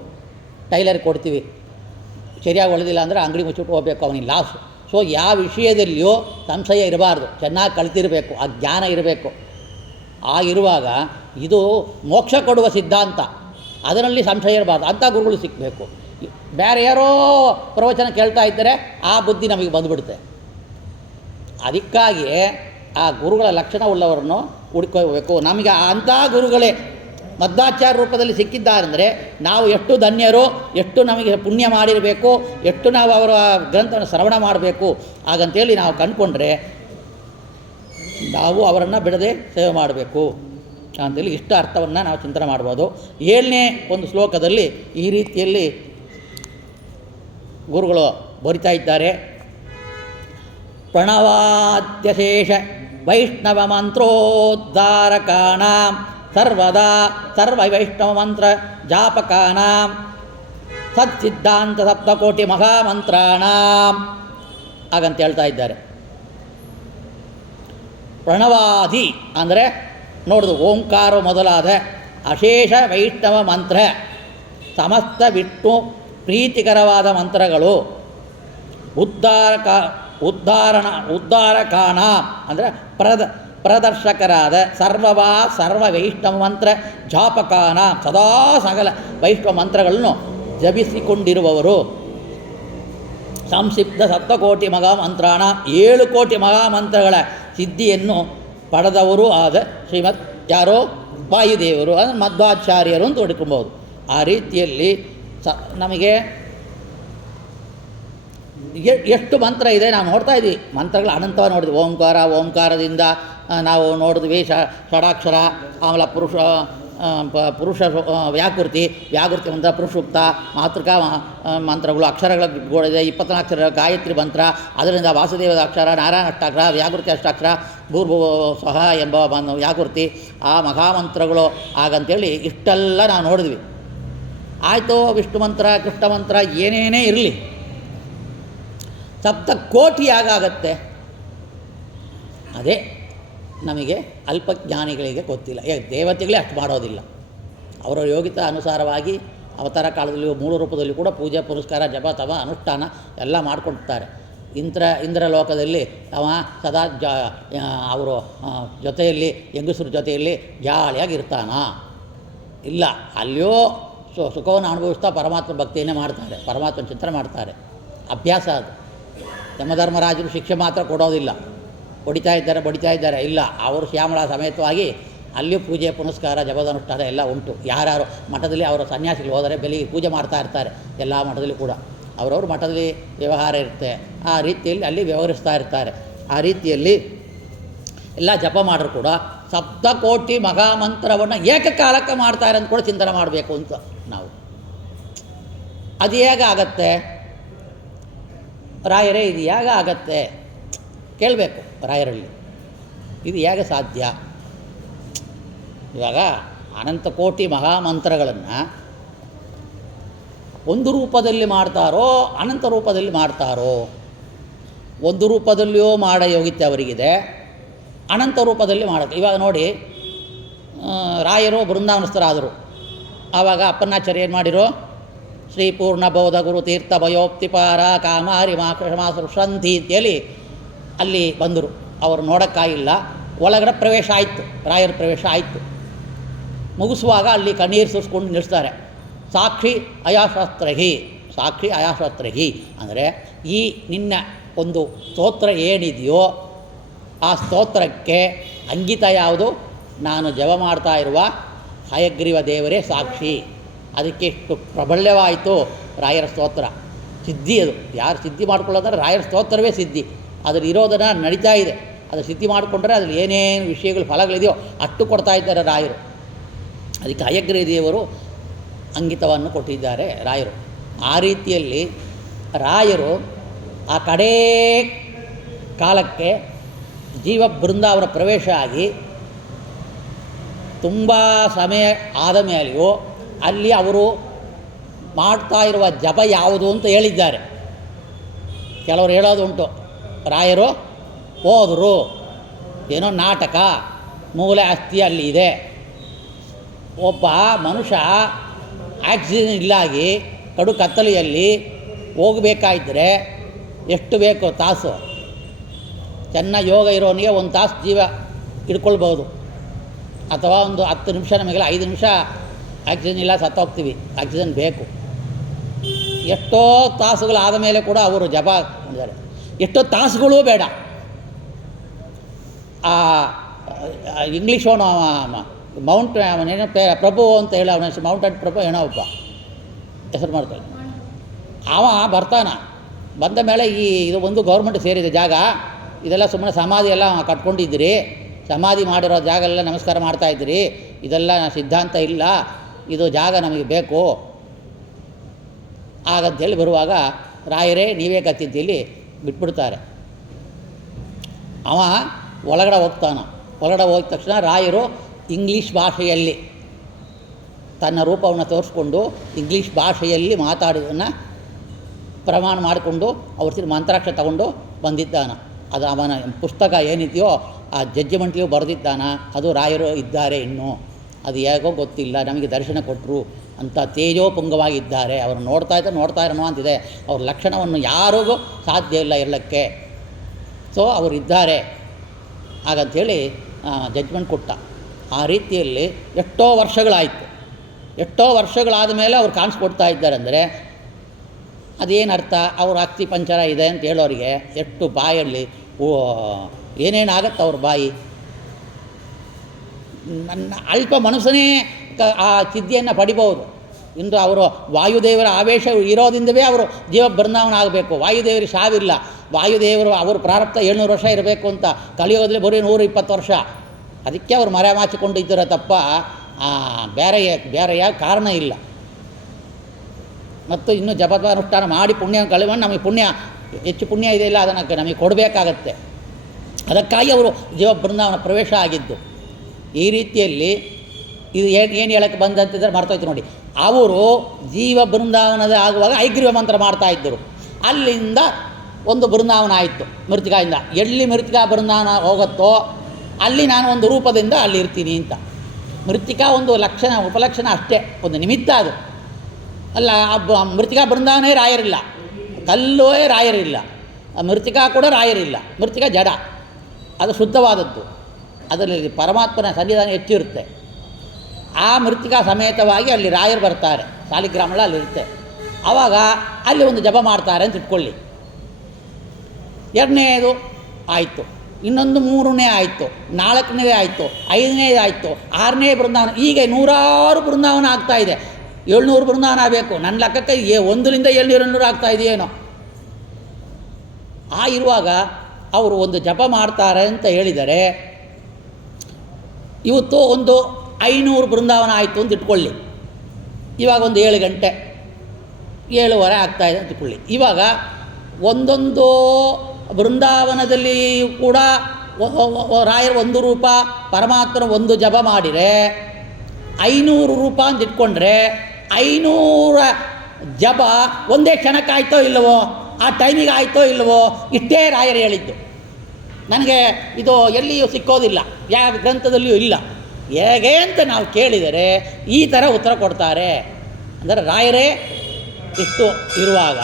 ಟೈಲರ್ ಕೊಡ್ತೀವಿ, ಸರಿಯಾಗಿ ಹೊಳೆದಿಲ್ಲ ಅಂದರೆ ಅಂಗಡಿ ಮುಚ್ಚಿಟ್ಟು ಹೋಗ್ಬೇಕು, ಅವನಿಗೆ ಲಾಸ್. ಸೊ ಯಾವ ವಿಷಯದಲ್ಲಿಯೂ ಸಂಶಯ ಇರಬಾರ್ದು, ಚೆನ್ನಾಗಿ ಕಲಿತಿರಬೇಕು, ಆ ಜ್ಞಾನ ಇರಬೇಕು. ಆಗಿರುವಾಗ ಇದು ಮೋಕ್ಷ ಕೊಡುವ ಸಿದ್ಧಾಂತ. ಅದರಲ್ಲಿ ಸಂಶಯ ಇರಬಾರ್ದು. ಅಂಥ ಗುರುಗಳು ಸಿಕ್ಕಬೇಕು. ಬೇರೆ ಯಾರೋ ಪ್ರವಚನ ಕೇಳ್ತಾ ಇದ್ದರೆ ಆ ಬುದ್ಧಿ ನಮಗೆ ಬಂದುಬಿಡುತ್ತೆ. ಅದಕ್ಕಾಗಿ ಆ ಗುರುಗಳ ಲಕ್ಷಣವುಳ್ಳವರನ್ನು ಹುಡ್ಕೋಬೇಕು. ನಮಗೆ ಅಂಥ ಗುರುಗಳೇ ಮಧ್ವಾಚಾರ್ಯ ರೂಪದಲ್ಲಿ ಸಿಕ್ಕಿದ್ದಾರೆಂದರೆ ನಾವು ಎಷ್ಟು ಧನ್ಯರು, ಎಷ್ಟು ನಮಗೆ ಪುಣ್ಯ ಮಾಡಿರಬೇಕು, ಎಷ್ಟು ನಾವು ಅವರ ಗ್ರಂಥವನ್ನು ಶ್ರವಣ ಮಾಡಬೇಕು. ಹಾಗಂತೇಳಿ ನಾವು ಕಂಡುಕೊಂಡ್ರೆ ನಾವು ಅವರನ್ನು ಬಿಡದೆ ಸೇವೆ ಮಾಡಬೇಕು ಅಂತೇಳಿ ಇಷ್ಟ ಅರ್ಥವನ್ನು ನಾವು ಚಿಂತನೆ ಮಾಡ್ಬೋದು. 7ನೇ ಒಂದು ಶ್ಲೋಕದಲ್ಲಿ ಈ ರೀತಿಯಲ್ಲಿ ಗುರುಗಳು ಬರಿತಾ ಇದ್ದಾರೆ. ಪ್ರಣವಾದ್ಯಶೇಷ ವೈಷ್ಣವ ಮಂತ್ರೋದ್ಧಾರಕಾಣಾಂ ಸರ್ವದಾ ಸರ್ವ ವೈಷ್ಣವ ಮಂತ್ರ ಜಾಪಕಾನಾಂ ಸತ್ಸಿದ್ಧಾಂತ ಸಪ್ತಕೋಟಿ ಮಹಾಮಂತ್ರಾಣಾಂ ಹಾಗಂತ ಹೇಳ್ತಾ ಇದ್ದಾರೆ. ಪ್ರಣವಾದಿ ಅಂದರೆ ನೋಡೋದು ಓಂಕಾರ ಮೊದಲಾದ ಅಶೇಷ ವೈಷ್ಣವ ಮಂತ್ರ, ಸಮಸ್ತ ವಿಷ್ಣು ಪ್ರೀತಿಕರವಾದ ಮಂತ್ರಗಳು. ಉದ್ಧಾರಕಾಣ ಅಂದರೆ ಪ್ರದರ್ಶಕರಾದ ಸರ್ವ ವೈಷ್ಣವ ಮಂತ್ರ ಜಾಪಕಾನ, ಸದಾ ಸಕಲ ವೈಷ್ಣವ ಮಂತ್ರಗಳನ್ನು ಜಪಿಸಿಕೊಂಡಿರುವವರು. ಸಂಕ್ಷಿಪ್ತ ಸಪ್ತಕೋಟಿ ಮಹಾಮಂತ್ರಾಣ 7 ಕೋಟಿ ಮಹಾಮಂತ್ರಗಳ ಸಿದ್ಧಿಯನ್ನು ಪಡೆದವರು ಆದ ಶ್ರೀಮದ್ ಯಾರೋ ವಾಯುದೇವರು, ಅಂದರೆ ಮಧ್ವಾಚಾರ್ಯರು ಅಂತ ಹುಡುಕಬಹುದು. ಆ ರೀತಿಯಲ್ಲಿ ನಮಗೆ ಎಷ್ಟು ಮಂತ್ರ ಇದೆ ನಾವು ನೋಡ್ತಾ ಇದ್ದೀವಿ. ಮಂತ್ರಗಳು ಅನಂತವಾಗಿ ನೋಡಿದ್ವಿ. ಓಂಕಾರದಿಂದ ನಾವು ನೋಡಿದ್ವಿ ಷಡಾಕ್ಷರ, ಆಮೇಲೆ ಪುರುಷ ವ್ಯಾಕೃತಿ ಮಂತ್ರ, ಪುರುಷುಕ್ತ, ಮಾತೃಕಾ ಮಂತ್ರಗಳು, ಅಕ್ಷರಗಳ ಗೋಳಿದೆ 24 ಅಕ್ಷರ, ಗಾಯತ್ರಿ ಮಂತ್ರ, ಅದರಿಂದ ವಾಸುದೇವದ ಅಕ್ಷರ, ನಾರಾಯಣ ಅಷ್ಟಾಕ್ಷರ, ವ್ಯಾಕೃತಿ ಅಷ್ಟಾಕ್ಷರ, ಭೂರ್ಭುವ ಸ್ವಹ ಎಂಬ ವ್ಯಾಕೃತಿ, ಆ ಮಹಾಮಂತ್ರಗಳು ಹಾಗಂತೇಳಿ ಇಷ್ಟೆಲ್ಲ ನಾವು ನೋಡಿದ್ವಿ. ಆಯಿತು, ವಿಷ್ಣು ಮಂತ್ರ, ಕೃಷ್ಣ ಮಂತ್ರ ಏನೇನೇ ಇರಲಿ, ಸಪ್ತಕೋಟಿ ಯಾಗಾಗತ್ತೆ? ಅದೇ ನಮಗೆ ಅಲ್ಪಜ್ಞಾನಿಗಳಿಗೆ ಗೊತ್ತಿಲ್ಲ. ದೇವತೆಗಳೇ ಅಷ್ಟು ಮಾಡೋದಿಲ್ಲ. ಅವರ ಯೋಗ್ಯತಾ ಅನುಸಾರವಾಗಿ ಅವತಾರ ಕಾಲದಲ್ಲಿಯೂ ಮೂಲ ರೂಪದಲ್ಲಿ ಕೂಡ ಪೂಜೆ ಪುರಸ್ಕಾರ ಜಪ ತಪ ಅನುಷ್ಠಾನ ಎಲ್ಲ ಮಾಡಿಕೊಡ್ತಾರೆ. ಇಂದ್ರ ಲೋಕದಲ್ಲಿ ಅವ ಸದಾ ಅವರು ಜೊತೆಯಲ್ಲಿ ಹೆಂಗಸರ ಜೊತೆಯಲ್ಲಿ ಜಾಳಿಯಾಗಿರ್ತಾನ? ಇಲ್ಲ, ಅಲ್ಲಿಯೋ ಸುಖವನ್ನು ಅನುಭವಿಸ್ತಾ ಪರಮಾತ್ಮ ಭಕ್ತಿಯನ್ನೇ ಮಾಡ್ತಾರೆ, ಪರಮಾತ್ಮನ ಚಿಂತನೆ ಮಾಡ್ತಾರೆ. ಅಭ್ಯಾಸ ಅದು. ಯಮಧರ್ಮರಾಜರು ಶಿಕ್ಷೆ ಮಾತ್ರ ಕೊಡೋದಿಲ್ಲ, ಬಡಿತಾ ಇದ್ದಾರೆ ಇಲ್ಲ, ಅವರು ಶ್ಯಾಮಳ ಸಮೇತವಾಗಿ ಅಲ್ಲಿಯೂ ಪೂಜೆ ಪುನಸ್ಕಾರ ಜಪದನುಷ್ಠಾನ ಎಲ್ಲ ಉಂಟು. ಯಾರ್ಯಾರು ಮಠದಲ್ಲಿ ಅವರ ಸನ್ಯಾಸಿಗಳು ಹೋದರೆ ಬೆಳಿಗ್ಗೆ ಪೂಜೆ ಮಾಡ್ತಾ ಇರ್ತಾರೆ. ಎಲ್ಲ ಮಠದಲ್ಲಿ ಕೂಡ ಅವರವ್ರ ಮಠದಲ್ಲಿ ವ್ಯವಹಾರ ಇರುತ್ತೆ. ಆ ರೀತಿಯಲ್ಲಿ ಅಲ್ಲಿ ವ್ಯವಹರಿಸ್ತಾ ಇರ್ತಾರೆ. ಆ ರೀತಿಯಲ್ಲಿ ಎಲ್ಲ ಜಪ ಮಾಡೋರು ಕೂಡ ಸಪ್ತಕೋಟಿ ಮಹಾಮಂತ್ರವನ್ನು ಏಕಕಾಲಕ್ಕೆ ಮಾಡ್ತಾರೆ ಅಂತ ಕೂಡ ಚಿಂತನೆ ಮಾಡಬೇಕು ಅಂತ ನಾವು. ಅದು ಹೇಗೆ ಆಗತ್ತೆ ರಾಯರೇ? ಇದು ಹೇಗೆ ಆಗತ್ತೆ ಕೇಳಬೇಕು ರಾಯರಲ್ಲಿ. ಇದು ಹೇಗೆ ಸಾಧ್ಯ? ಇವಾಗ ಅನಂತ ಕೋಟಿ ಮಹಾಮಂತ್ರಗಳನ್ನು ಒಂದು ರೂಪದಲ್ಲಿ ಮಾಡ್ತಾರೋ ಅನಂತ ರೂಪದಲ್ಲಿ ಮಾಡ್ತಾರೋ? ಒಂದು ರೂಪದಲ್ಲಿಯೂ ಮಾಡೋ ಯೋಗ್ಯತೆ ಅವರಿಗಿದೆ, ಅನಂತ ರೂಪದಲ್ಲಿ ಮಾಡೋದು. ಇವಾಗ ನೋಡಿ, ರಾಯರು ಬೃಂದಾವನಸ್ಥರಾದರು. ಆವಾಗ ಅಪ್ಪನ್ನಾಚಾರ್ಯ ಏನು ಮಾಡಿರೋ? ಶ್ರೀ ಪೂರ್ಣಬೋಧ ಗುರು ತೀರ್ಥ ಭಯೋಪ್ತಿಪಾರ ಕಾಮಾರಿ ಮಾಕೃಷಮಾಸಂತಿ ಅಂತೇಳಿ ಅಲ್ಲಿ ಬಂದರು. ಅವರು ನೋಡೋಕ್ಕಾಗಿಲ್ಲ. ಒಳಗಡೆ ಪ್ರವೇಶ ಆಯಿತು, ರಾಯರ ಪ್ರವೇಶ ಆಯಿತು. ಮುಗಿಸುವಾಗ ಅಲ್ಲಿ ಕಣ್ಣೀರು ಸುರಿಸ್ಕೊಂಡು ನಿಲ್ಲಿಸ್ತಾರೆ. ಸಾಕ್ಷಿ ಅಯಾಶಾಸ್ತ್ರಹಿ ಅಂದರೆ ಈ ನಿನ್ನ ಒಂದು ಸ್ತೋತ್ರ ಏನಿದೆಯೋ ಆ ಸ್ತೋತ್ರಕ್ಕೆ ಅಂಗಿತ ಯಾವುದು? ನಾನು ಜಪ ಮಾಡ್ತಾ ಇರುವ ಹಯಗ್ರೀವ ದೇವರೇ ಸಾಕ್ಷಿ. ಅದಕ್ಕೆ ಎಷ್ಟು ಪ್ರಬಲ್ಯವಾಯಿತು ರಾಯರ ಸ್ತೋತ್ರ. ಸಿದ್ಧಿ ಅದು. ಯಾರು ಸಿದ್ಧಿ ಮಾಡ್ಕೊಳ್ಳೋದ್ರೆ ರಾಯರ ಸ್ತೋತ್ರವೇ ಸಿದ್ಧಿ. ಅದ್ರ ಇರೋದನ್ನು ನಡೀತಾ ಇದೆ. ಅದು ಸಿದ್ಧಿ ಮಾಡಿಕೊಂಡ್ರೆ ಅದ್ರಲ್ಲಿ ಏನೇನು ವಿಷಯಗಳು ಫಲಗಳಿದೆಯೋ ಅಷ್ಟು ಕೊಡ್ತಾ ಇದ್ದಾರೆ ರಾಯರು. ಅದಕ್ಕೆ ಹಯಗ್ರೀವ ದೇವರು ಅಂಗಿತವನ್ನು ಕೊಟ್ಟಿದ್ದಾರೆ ರಾಯರು. ಆ ರೀತಿಯಲ್ಲಿ ರಾಯರು ಆ ಕಡೇ ಕಾಲಕ್ಕೆ ಜೀವ ಬೃಂದಾವನ ಪ್ರವೇಶ ಆಗಿ ತುಂಬ ಸಮಯ ಆದ ಮೇಲೆಯೂ ಅಲ್ಲಿ ಅವರು ಮಾಡ್ತಾ ಇರುವ ಜಪ ಯಾವುದು ಅಂತ ಹೇಳಿದ್ದಾರೆ. ಕೆಲವರು ಹೇಳೋದು ಉಂಟು, ರಾಯರು ಹೋದರು, ಏನೋ ನಾಟಕ, ಮೂಲೆ ಅಸ್ಥಿ ಅಲ್ಲಿ ಇದೆ. ಒಬ್ಬ ಮನುಷ್ಯ ಆಕ್ಸಿಜನ್ ಇಲ್ಲಾಗಿ ಕಡು ಕತ್ತಲೆಯಲ್ಲಿ ಹೋಗಬೇಕಾಯಿದ್ರೆ ಎಷ್ಟು ಬೇಕು ತಾಸು? ಚೆನ್ನಾಗಿ ಯೋಗ ಇರೋನಿಗೆ 1 ತಾಸು ಜೀವ ಹಿಡ್ಕೊಳ್ಬೋದು, ಅಥವಾ ಒಂದು 10 ನಿಮಿಷ, ನಮಗೆಲ್ಲ 5 ನಿಮಿಷ ಆಕ್ಸಿಜನ್ ಇಲ್ಲ ಸತ್ತೋಗ್ತೀವಿ, ಆಕ್ಸಿಜನ್ ಬೇಕು. ಎಷ್ಟೋ ತಾಸುಗಳಾದ ಮೇಲೆ ಕೂಡ ಅವರು ಜಪ ಮಾಡಿದ್ದಾರೆ. ಎಷ್ಟೋ ತಾಸುಗಳೂ ಬೇಡ. ಆ ಇಂಗ್ಲೀಷ್ ಅವನು ಮೌಂಟ್ ಅವನೇನೋ ಪ್ರಭು ಅಂತ ಹೇಳಿ ಅವನ ಹೆಸರು ಮೌಂಟೆಡ್ ಪ್ರಭು ಏನೋ ಒಬ್ಬ ಹೆಸರು ಮಾಡ್ತಾನೆ. ಅವ ಬಂದ ಮೇಲೆ ಇದು ಒಂದು ಗೌರ್ಮೆಂಟ್ ಸೇರಿದೆ ಜಾಗ, ಇದೆಲ್ಲ ಸುಮ್ಮನೆ ಸಮಾಧಿ ಎಲ್ಲ ಕಟ್ಕೊಂಡಿದ್ದೀರಿ, ಸಮಾಧಿ ಮಾಡಿರೋ ಜಾಗ ಎಲ್ಲ ನಮಸ್ಕಾರ ಮಾಡ್ತಾಯಿದ್ದೀರಿ, ಇದೆಲ್ಲ ಸಿದ್ಧಾಂತ ಇಲ್ಲ, ಇದು ಜಾಗ ನಮಗೆ ಬೇಕು ಹಾಗಂತೇಳಿ ಬರುವಾಗ ರಾಯರೇ ನೀವೇ ಕತ್ತಿದ್ದೀಲಿ ಬಿಟ್ಬಿಡ್ತಾರೆ. ಅವ ಒಳಗಡೆ ಹೋಗ್ತಾನೆ. ಒಳಗಡೆ ಹೋಗಿದ ತಕ್ಷಣ ರಾಯರು ಇಂಗ್ಲೀಷ್ ಭಾಷೆಯಲ್ಲಿ ತನ್ನ ರೂಪವನ್ನು ತೋರಿಸ್ಕೊಂಡು ಇಂಗ್ಲೀಷ್ ಭಾಷೆಯಲ್ಲಿ ಮಾತಾಡೋದನ್ನು ಪ್ರಮಾಣ ಮಾಡಿಕೊಂಡು ಅವ್ರ ಮಂತ್ರಾಕ್ಷರ ತಗೊಂಡು ಬಂದಿದ್ದಾನ. ಅದು ಅವನ ಪುಸ್ತಕ ಏನಿದೆಯೋ ಆ ಜಡ್ಜ್ಮೆಂಟ್ಲಿಯೂ ಬರೆದಿದ್ದಾನ. ಅದು ರಾಯರು ಇದ್ದಾರೆ ಇನ್ನೂ, ಅದು ಹೇಗೋ ಗೊತ್ತಿಲ್ಲ, ನಮಗೆ ದರ್ಶನ ಕೊಟ್ಟರು ಅಂತ ತೇಜೋಪುಂಗವಾಗಿದ್ದಾರೆ. ಅವರು ನೋಡ್ತಾ ಇರೋಣ ಅಂತಿದೆ. ಅವ್ರ ಲಕ್ಷಣವನ್ನು ಯಾರಿಗೂ ಸಾಧ್ಯ ಇಲ್ಲ ಇರಲಿಕ್ಕೆ. ಸೊ ಅವರಿದ್ದಾರೆ ಹಾಗಂಥೇಳಿ ಜಡ್ಜ್ಮೆಂಟ್ ಕೊಟ್ಟ. ಆ ರೀತಿಯಲ್ಲಿ ಎಷ್ಟೋ ವರ್ಷಗಳಾದ ಮೇಲೆ ಅವ್ರು ಕಾಣಿಸ್ಕೊಡ್ತಾ ಇದ್ದಾರೆ ಅಂದರೆ ಅದೇನರ್ಥ? ಅವ್ರ ಅಸ್ಥಿ ಪಂಚರ ಇದೆ ಅಂತ ಹೇಳೋರಿಗೆ ಎಷ್ಟು ಬಾಯಲ್ಲಿ ಏನೇನಾಗತ್ತೆ ಅವ್ರ ಬಾಯಿ. ನನ್ನ ಅಲ್ಪ ಮನಸ್ಸನೇ ಆ ಸಿದ್ಧಿಯನ್ನು ಪಡಿಬೋದು. ಇಂದು ಅವರು ವಾಯುದೇವರ ಆವೇಶ ಇರೋದ್ರಿಂದವೇ ಅವರು ಜೀವ ಬೃಂದಾವನ ಆಗಬೇಕು. ವಾಯುದೇವರಿಗೆ ಸಾವಿಲ್ಲ. ವಾಯುದೇವರು ಅವರು ಪ್ರಾರಬ್ಧ 700 ವರ್ಷ ಇರಬೇಕು ಅಂತ, ಕಲಿಯೋದ್ರಲ್ಲಿ ಬರೀ 120 ವರ್ಷ. ಅದಕ್ಕೆ ಅವರು ಮರೆಮಾಚಿಕೊಂಡಿದ್ದರ ತಪ್ಪ ಬೇರೆ ಯಾವ ಕಾರಣ ಇಲ್ಲ. ಮತ್ತು ಇನ್ನೂ ಜಪಾನುಷ್ಠಾನ ಮಾಡಿ ಪುಣ್ಯ ಕಳೆಕೊಂಡು ನಮಗೆ ಹೆಚ್ಚು ಪುಣ್ಯ ಇದೆ ಇಲ್ಲ, ಅದನ್ನು ನಮಗೆ ಕೊಡಬೇಕಾಗತ್ತೆ. ಅದಕ್ಕಾಗಿ ಅವರು ಜೀವ ಬೃಂದಾವನ ಪ್ರವೇಶ ಆಗಿದ್ದು. ಈ ರೀತಿಯಲ್ಲಿ ಇದು ಏನು ಹೇಳಕ್ಕೆ ಬಂದಂತಿದ್ರೆ ಮರ್ತೋಯ್ತು ನೋಡಿ. ಅವರು ಜೀವ ಬೃಂದಾವನದ ಆಗುವಾಗ ಐಗ್ರೀವ ಮಂತ್ರ ಮಾಡ್ತಾಯಿದ್ದರು. ಅಲ್ಲಿಂದ ಒಂದು ಬೃಂದಾವನ ಆಯಿತು ಮೃತ್ತಿಕಾಯಿಂದ. ಎಲ್ಲಿ ಮೃತ್ತಿಕಾ ಬೃಂದಾವನ ಹೋಗುತ್ತೋ ಅಲ್ಲಿ ನಾನು ಒಂದು ರೂಪದಿಂದ ಅಲ್ಲಿ ಇರ್ತೀನಿ ಅಂತ. ಮೃತ್ತಿಕಾ ಒಂದು ಲಕ್ಷಣ ಉಪಲಕ್ಷಣ ಅಷ್ಟೇ, ಒಂದು ನಿಮಿತ್ತ ಅದು ಅಲ್ಲ. ಮೃತ್ತಿಕಾ ಬೃಂದಾವನೇ ರಾಯರಿಲ್ಲ, ಕಲ್ಲುವೇ ರಾಯರಿಲ್ಲ, ಮೃತ್ತಿಕಾ ಕೂಡ ರಾಯರಿಲ್ಲ. ಮೃತ್ತಿಕಾ ಜಡ, ಅದು ಶುದ್ಧವಾದದ್ದು. ಅದರಲ್ಲಿ ಪರಮಾತ್ಮನ ಸನ್ನಿಧಾನ ಹೆಚ್ಚಿರುತ್ತೆ. ಆ ಮೃತ್ತಿಕಾ ಸಮೇತವಾಗಿ ಅಲ್ಲಿ ರಾಯರು ಬರ್ತಾರೆ, ಸಾಲಿಗ್ರಾಮಗಳ ಅಲ್ಲಿರುತ್ತೆ. ಆವಾಗ ಅಲ್ಲಿ ಒಂದು ಜಪ ಮಾಡ್ತಾರೆ ಅಂತ ಇಟ್ಕೊಳ್ಳಿ. ಎರಡನೇದು ಆಯಿತು, ಇನ್ನೊಂದು 3ನೇ ಆಯಿತು, 4ನೇ ಆಯಿತು, 5ನೇದು ಆಯಿತು, 6ನೇ ಬೃಂದಾವನ. ಈಗ 100 ಬೃಂದಾವನ ಆಗ್ತಾಯಿದೆ. 700 ಬೃಂದಾವನ ಆಗಬೇಕು ನನ್ನ ಲೆಕ್ಕಕ್ಕೆ. 1ರಿಂದ 700 ಆಗ್ತಾಯಿದೆಯೇನೋ. ಇರುವಾಗ ಅವರು ಒಂದು ಜಪ ಮಾಡ್ತಾರೆ ಅಂತ ಹೇಳಿದರೆ, ಇವತ್ತು ಒಂದು 500 ಬೃಂದಾವನ ಆಯಿತು ಅಂತ ಇಟ್ಕೊಳ್ಳಿ. ಇವಾಗ ಒಂದು 7 ಗಂಟೆ 7:15 ಆಗ್ತಾಯಿದೆ ಅಂತ ಇಟ್ಕೊಳ್ಳಿ. ಇವಾಗ ಒಂದೊಂದು ಬೃಂದಾವನದಲ್ಲಿ ಕೂಡ ರಾಯರು 1 ರೂಪ, ಪರಮಾತ್ಮನ ಒಂದು ಜಪ ಮಾಡಿದರೆ 500 ರೂಪ ಅಂತ ಇಟ್ಕೊಂಡ್ರೆ 500 ಜಪ ಒಂದೇ ಕ್ಷಣಕ್ಕೆ ಆಯಿತೋ ಇಲ್ಲವೋ, ಆ ಟೈಮಿಗೆ ಆಯಿತೋ ಇಲ್ಲವೋ, ಇಷ್ಟೇ ರಾಯರು ಹೇಳಿದ್ದು. ನನಗೆ ಇದು ಎಲ್ಲಿಯೂ ಸಿಕ್ಕೋದಿಲ್ಲ, ಯಾವ ಗ್ರಂಥದಲ್ಲಿಯೂ ಇಲ್ಲ. ಹೇಗೆ ಅಂತ ನಾವು ಕೇಳಿದರೆ ಈ ಥರ ಉತ್ತರ ಕೊಡ್ತಾರೆ. ಅಂದರೆ ರಾಯರೇ ಇಷ್ಟು ಇರುವಾಗ,